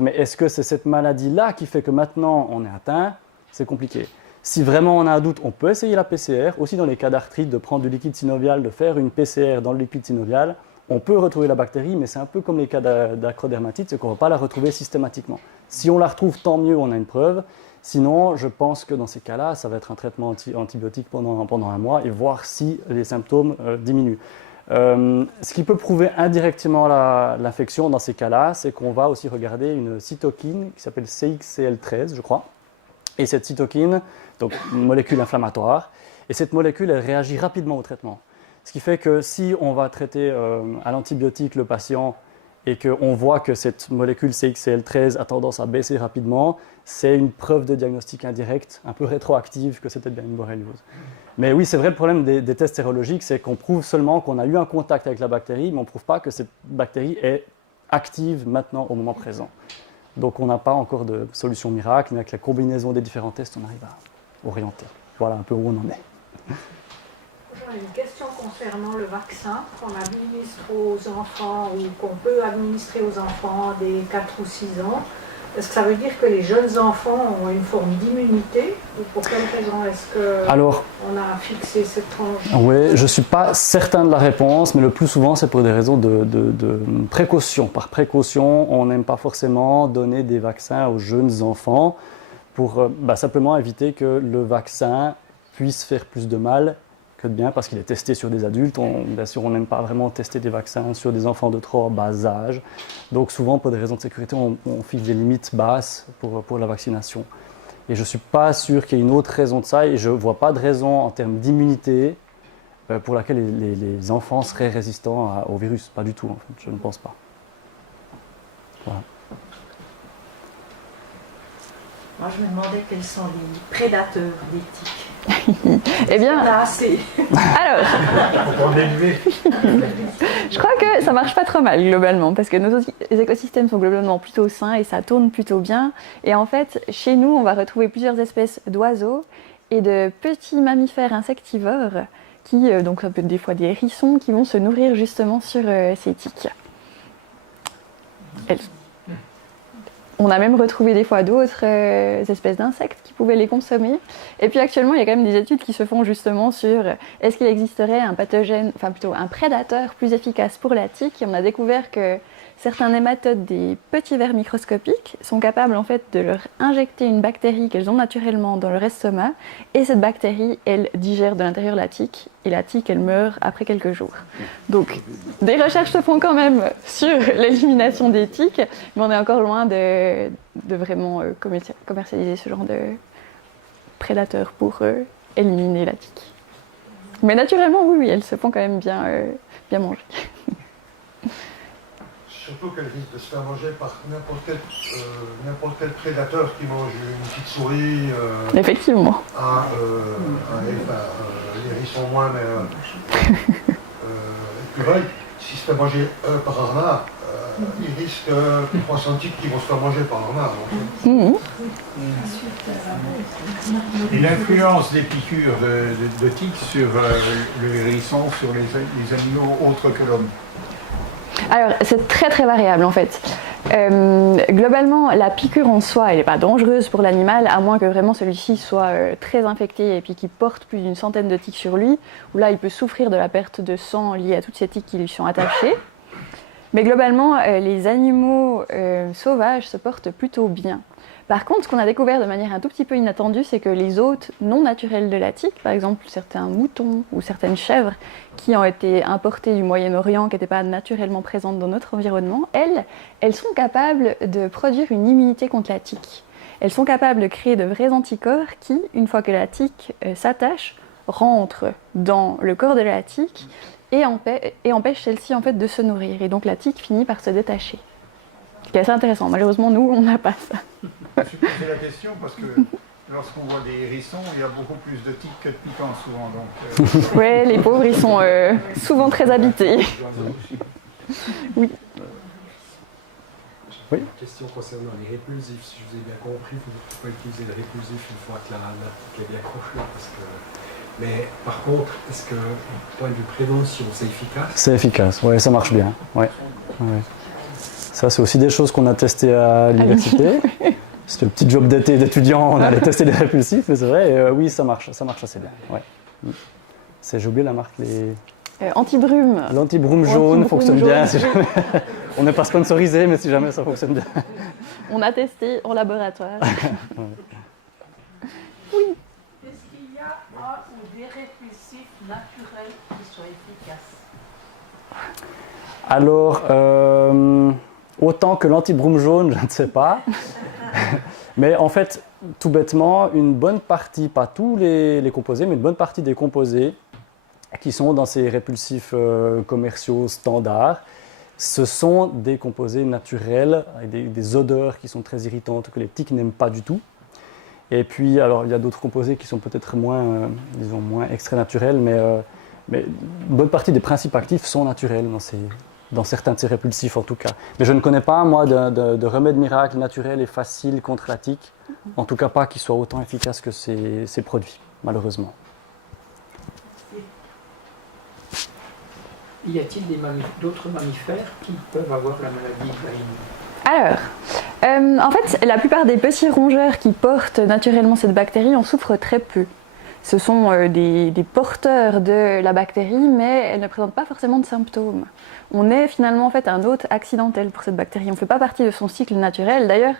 mais est-ce que c'est cette maladie-là qui fait que maintenant on est atteint? C'est compliqué. Si vraiment on a un doute, on peut essayer la PCR. Aussi dans les cas d'arthrite, de prendre du liquide synovial, de faire une PCR dans le liquide synovial. On peut retrouver la bactérie, mais c'est un peu comme les cas d'acrodermatite, c'est qu'on ne va pas la retrouver systématiquement. Si on la retrouve, tant mieux, on a une preuve. Sinon, je pense que dans ces cas-là, ça va être un traitement antibiotique pendant un mois et voir si les symptômes diminuent. Ce qui peut prouver indirectement l'infection dans ces cas-là, c'est qu'on va aussi regarder une cytokine qui s'appelle CXCL13, je crois. Et cette cytokine, donc une molécule inflammatoire, et cette molécule, elle réagit rapidement au traitement. Ce qui fait que si on va traiter à l'antibiotique le patient et qu'on voit que cette molécule CXCL13 a tendance à baisser rapidement, c'est une preuve de diagnostic indirect, un peu rétroactive, que c'était bien une borréliose. Mais oui, c'est vrai, le problème des tests sérologiques, c'est qu'on prouve seulement qu'on a eu un contact avec la bactérie, mais on ne prouve pas que cette bactérie est active maintenant, au moment présent. Donc on n'a pas encore de solution miracle, mais avec la combinaison des différents tests, on arrive à orienter. Voilà un peu où on en est. J'aurais une question concernant le vaccin qu'on administre aux enfants ou qu'on peut administrer aux enfants dès 4 ou 6 ans. Est-ce que ça veut dire que les jeunes enfants ont une forme d'immunité ou pour quelle raison est-ce qu'on a fixé cette tranche? Oui, je ne suis pas certain de la réponse, mais le plus souvent c'est pour des raisons de précaution. Par précaution, on n'aime pas forcément donner des vaccins aux jeunes enfants pour simplement éviter que le vaccin puisse faire plus de mal que de bien, parce qu'il est testé sur des adultes. Bien sûr, on n'aime pas vraiment tester des vaccins sur des enfants de trop bas âge. Donc souvent, pour des raisons de sécurité, on fixe des limites basses pour la vaccination. Et je ne suis pas sûr qu'il y ait une autre raison de ça, et je ne vois pas de raison en termes d'immunité pour laquelle les enfants seraient résistants au virus. Pas du tout, en fait. Je ne pense pas. Voilà. Moi, je me demandais quels sont les prédateurs des tiques. Eh bien, Là, c'est... alors, je crois que ça marche pas trop mal globalement, parce que nos écosystèmes sont globalement plutôt sains et ça tourne plutôt bien. Et en fait, chez nous, on va retrouver plusieurs espèces d'oiseaux et de petits mammifères insectivores qui, donc ça peut être des fois des hérissons, qui vont se nourrir justement sur ces tiques. On a même retrouvé des fois d'autres espèces d'insectes qui pouvaient les consommer. Et puis actuellement, il y a quand même des études qui se font justement sur est-ce qu'il existerait un pathogène, enfin plutôt un prédateur plus efficace pour la tique. Et on a découvert que certains nématodes, des petits vers microscopiques, sont capables en fait de leur injecter une bactérie qu'elles ont naturellement dans leur estomac. Et cette bactérie, elle digère de l'intérieur la tique. Et la tique, elle meurt après quelques jours. Donc, des recherches se font quand même sur l'élimination des tiques, mais on est encore loin de vraiment commercialiser ce genre de prédateurs pour éliminer la tique. Mais naturellement, oui, elles se font quand même bien manger. Surtout qu'elles risquent de se faire manger par n'importe quel prédateur qui mange une petite souris. Effectivement. Les hérissons moins, mais l'écureuil, s'il se fait manger par un renard, il risque 300 tiques qui vont se faire manger par un renard. Et l'influence des piqûres de tiques sur le hérisson, sur les animaux autres que l'homme? Alors, c'est très très variable en fait. Globalement, la piqûre en soi, elle n'est pas dangereuse pour l'animal, à moins que vraiment celui-ci soit très infecté et puis qu'il porte plus d'une centaine de tiques sur lui, où là, il peut souffrir de la perte de sang liée à toutes ces tiques qui lui sont attachées. Mais globalement, les animaux sauvages se portent plutôt bien. Par contre, ce qu'on a découvert de manière un tout petit peu inattendue, c'est que les hôtes non naturels de la tique, par exemple certains moutons ou certaines chèvres qui ont été importées du Moyen-Orient, qui n'étaient pas naturellement présentes dans notre environnement, elles sont capables de produire une immunité contre la tique. Elles sont capables de créer de vrais anticorps qui, une fois que la tique s'attache, rentrent dans le corps de la tique et empêchent celle-ci en fait, de se nourrir. Et donc la tique finit par se détacher. Ce qui est assez intéressant. Malheureusement, nous, on n'a pas ça. Je me suis posé la question parce que lorsqu'on voit des hérissons, il y a beaucoup plus de tiques que de piquants souvent. Oui, les pauvres, ils sont souvent très habités. Oui. Une question concernant les répulsifs. Si je vous ai bien compris, il ne faut pas utiliser le répulsif une fois que la tique est bien accrochée. Mais par contre, est-ce que, du point de vue prévention, c'est efficace? C'est efficace, oui, ça marche bien. Ouais. Ça, c'est aussi des choses qu'on a testées à l'université. C'était le petit job d'été d'étudiant, on allait tester des répulsifs, mais c'est vrai, oui, ça marche assez bien. Ouais. J'ai oublié la marque, Anti-brume. L'anti-brume jaune fonctionne bien, si jaune. jamais. On n'est pas sponsorisé, mais si jamais ça fonctionne bien. On a testé en laboratoire. Oui. Est-ce qu'il y a un ou des répulsifs naturels qui soient efficaces? Alors, autant que l'anti-brume jaune, je ne sais pas. Mais en fait, tout bêtement, une bonne partie, pas tous les composés, mais une bonne partie des composés qui sont dans ces répulsifs commerciaux standards, ce sont des composés naturels avec des odeurs qui sont très irritantes, que les tiques n'aiment pas du tout. Et puis, alors, il y a d'autres composés qui sont peut-être moins extraits naturels, mais une bonne partie des principes actifs sont naturels dans certains de ces répulsifs en tout cas. Mais je ne connais pas, moi, de remède miracle naturel et facile contre la tique, en tout cas pas qui soit autant efficace que ces produits, malheureusement. Y a-t-il d'autres mammifères qui peuvent avoir la maladie de Lyme? Alors, en fait, la plupart des petits rongeurs qui portent naturellement cette bactérie en souffrent très peu. Ce sont des porteurs de la bactérie, mais elles ne présentent pas forcément de symptômes. On est finalement en fait un hôte accidentel pour cette bactérie. On ne fait pas partie de son cycle naturel. D'ailleurs,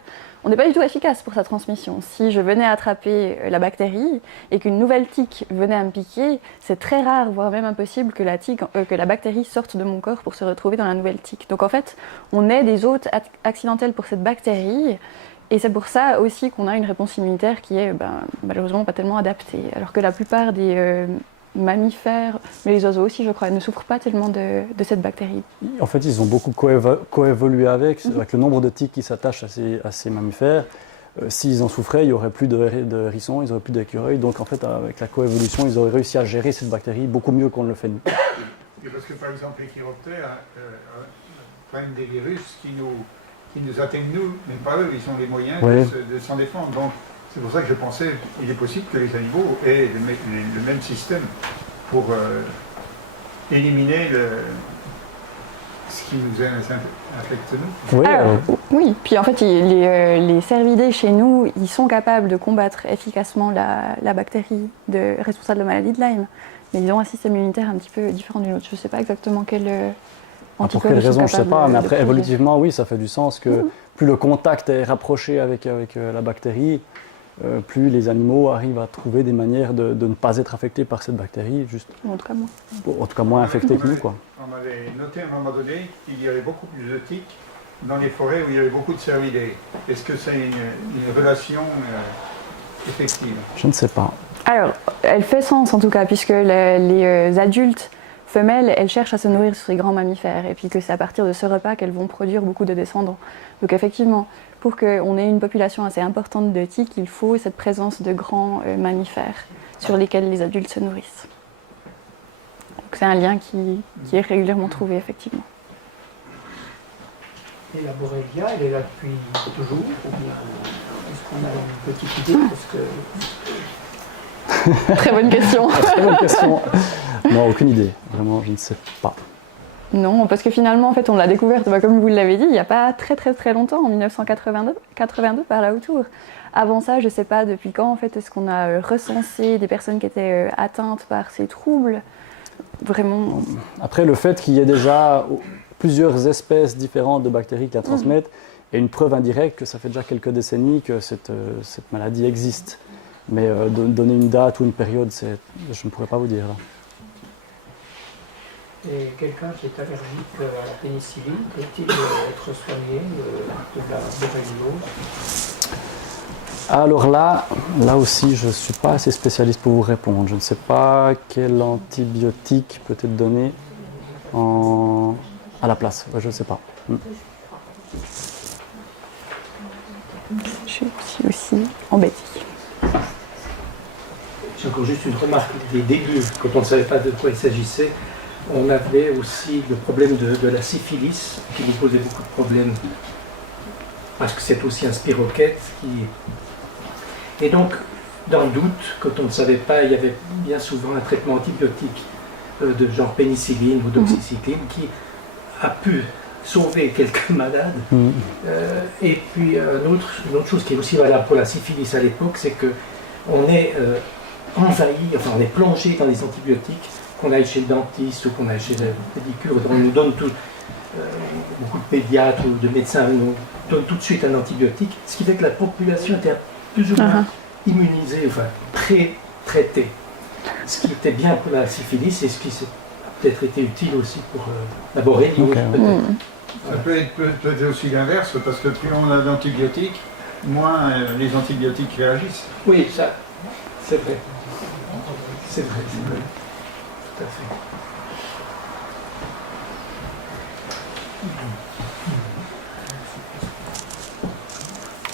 on n'est pas du tout efficace pour sa transmission. Si je venais attraper la bactérie et qu'une nouvelle tique venait à me piquer, c'est très rare, voire même impossible, que la bactérie sorte de mon corps pour se retrouver dans la nouvelle tique. Donc en fait, on est des hôtes accidentels pour cette bactérie. Et c'est pour ça aussi qu'on a une réponse immunitaire qui est malheureusement pas tellement adaptée. Alors que la plupart des mammifères, mais les oiseaux aussi je crois, ne souffrent pas tellement de cette bactérie. En fait, ils ont beaucoup coévolué avec le nombre de tiques qui s'attachent à ces mammifères. S'ils en souffraient, il n'y aurait plus de hérissons, ils n'auraient plus d'écureuils. Donc en fait, avec la coévolution, ils auraient réussi à gérer cette bactérie beaucoup mieux qu'on ne le fait nous. Et parce que par exemple, les chiroptères prennent des virus qui nous atteignent nous, même pas eux, ils ont les moyens de s'en défendre. Donc c'est pour ça que je pensais qu'il est possible que les animaux aient le même système pour éliminer ce qui nous affecte nous. Oui, oui, puis en fait les cervidés chez nous, ils sont capables de combattre efficacement la bactérie responsable de la maladie de Lyme, mais ils ont un système immunitaire un petit peu différent du nôtre. Je ne sais pas exactement quel... pour quelle raison, je ne sais pas, mais après, évolutivement, oui, ça fait du sens que plus le contact est rapproché avec la bactérie, plus les animaux arrivent à trouver des manières de ne pas être affectés par cette bactérie, juste. En tout cas, moins. En tout cas, moins infectés que nous, quoi. On avait noté à un moment donné qu'il y avait beaucoup plus de tiques dans les forêts où il y avait beaucoup de cervidés. Est-ce que c'est une relation effective? Je ne sais pas. Alors, elle fait sens en tout cas, puisque les adultes femelles, elles cherchent à se nourrir sur les grands mammifères, et puis que c'est à partir de ce repas qu'elles vont produire beaucoup de descendants. Donc effectivement, pour qu'on ait une population assez importante de tiques, il faut cette présence de grands mammifères sur lesquels les adultes se nourrissent. Donc c'est un lien qui est régulièrement trouvé, effectivement. Et la Borrelia, elle est là depuis toujours, ou bien est-ce qu'on a une petite idée parce que... Très bonne question. Très bonne question. Non, aucune idée. Vraiment, je ne sais pas. Non, parce que finalement, en fait, on l'a découverte, comme vous l'avez dit, il n'y a pas très longtemps, en 1982 par là autour. Avant ça, je ne sais pas depuis quand, en fait, est-ce qu'on a recensé des personnes qui étaient atteintes par ces troubles. Vraiment. Après, le fait qu'il y ait déjà plusieurs espèces différentes de bactéries qui la transmettent est une preuve indirecte que ça fait déjà quelques décennies que cette maladie existe. Mais donner une date ou une période, je ne pourrais pas vous dire. Là. Et quelqu'un qui est allergique à la pénicilline, peut-il être soigné de la borréliose? Alors là aussi, je ne suis pas assez spécialiste pour vous répondre. Je ne sais pas quel antibiotique peut être donné à la place. Je ne sais pas. Je suis aussi embêtée. J'ai encore juste une remarque des débuts, quand on ne savait pas de quoi il s'agissait. On avait aussi le problème de la syphilis qui nous posait beaucoup de problèmes parce que c'est aussi un spirochète Et donc, dans le doute, quand on ne savait pas, il y avait bien souvent un traitement antibiotique de genre pénicilline ou doxycycline qui a pu sauvé quelques malades. Et puis une autre chose qui est aussi valable pour la syphilis à l'époque, c'est qu'on est envahi, enfin on est plongé dans les antibiotiques, qu'on aille chez le dentiste ou qu'on aille chez le pédicure, on nous donne tout, beaucoup de pédiatres ou de médecins nous donnent tout de suite un antibiotique, ce qui fait que la population était plus ou moins immunisée, enfin pré-traitée. Ce qui était bien pour la syphilis et ce qui a peut-être été utile aussi pour la borréliose, peut-être. Ça peut être aussi l'inverse, parce que plus on a d'antibiotiques, moins les antibiotiques réagissent. Oui, ça, c'est vrai. C'est vrai, c'est vrai. Tout à fait.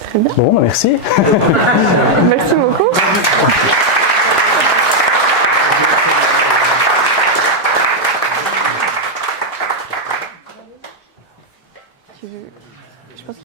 Très bien. Bon, merci. Merci beaucoup.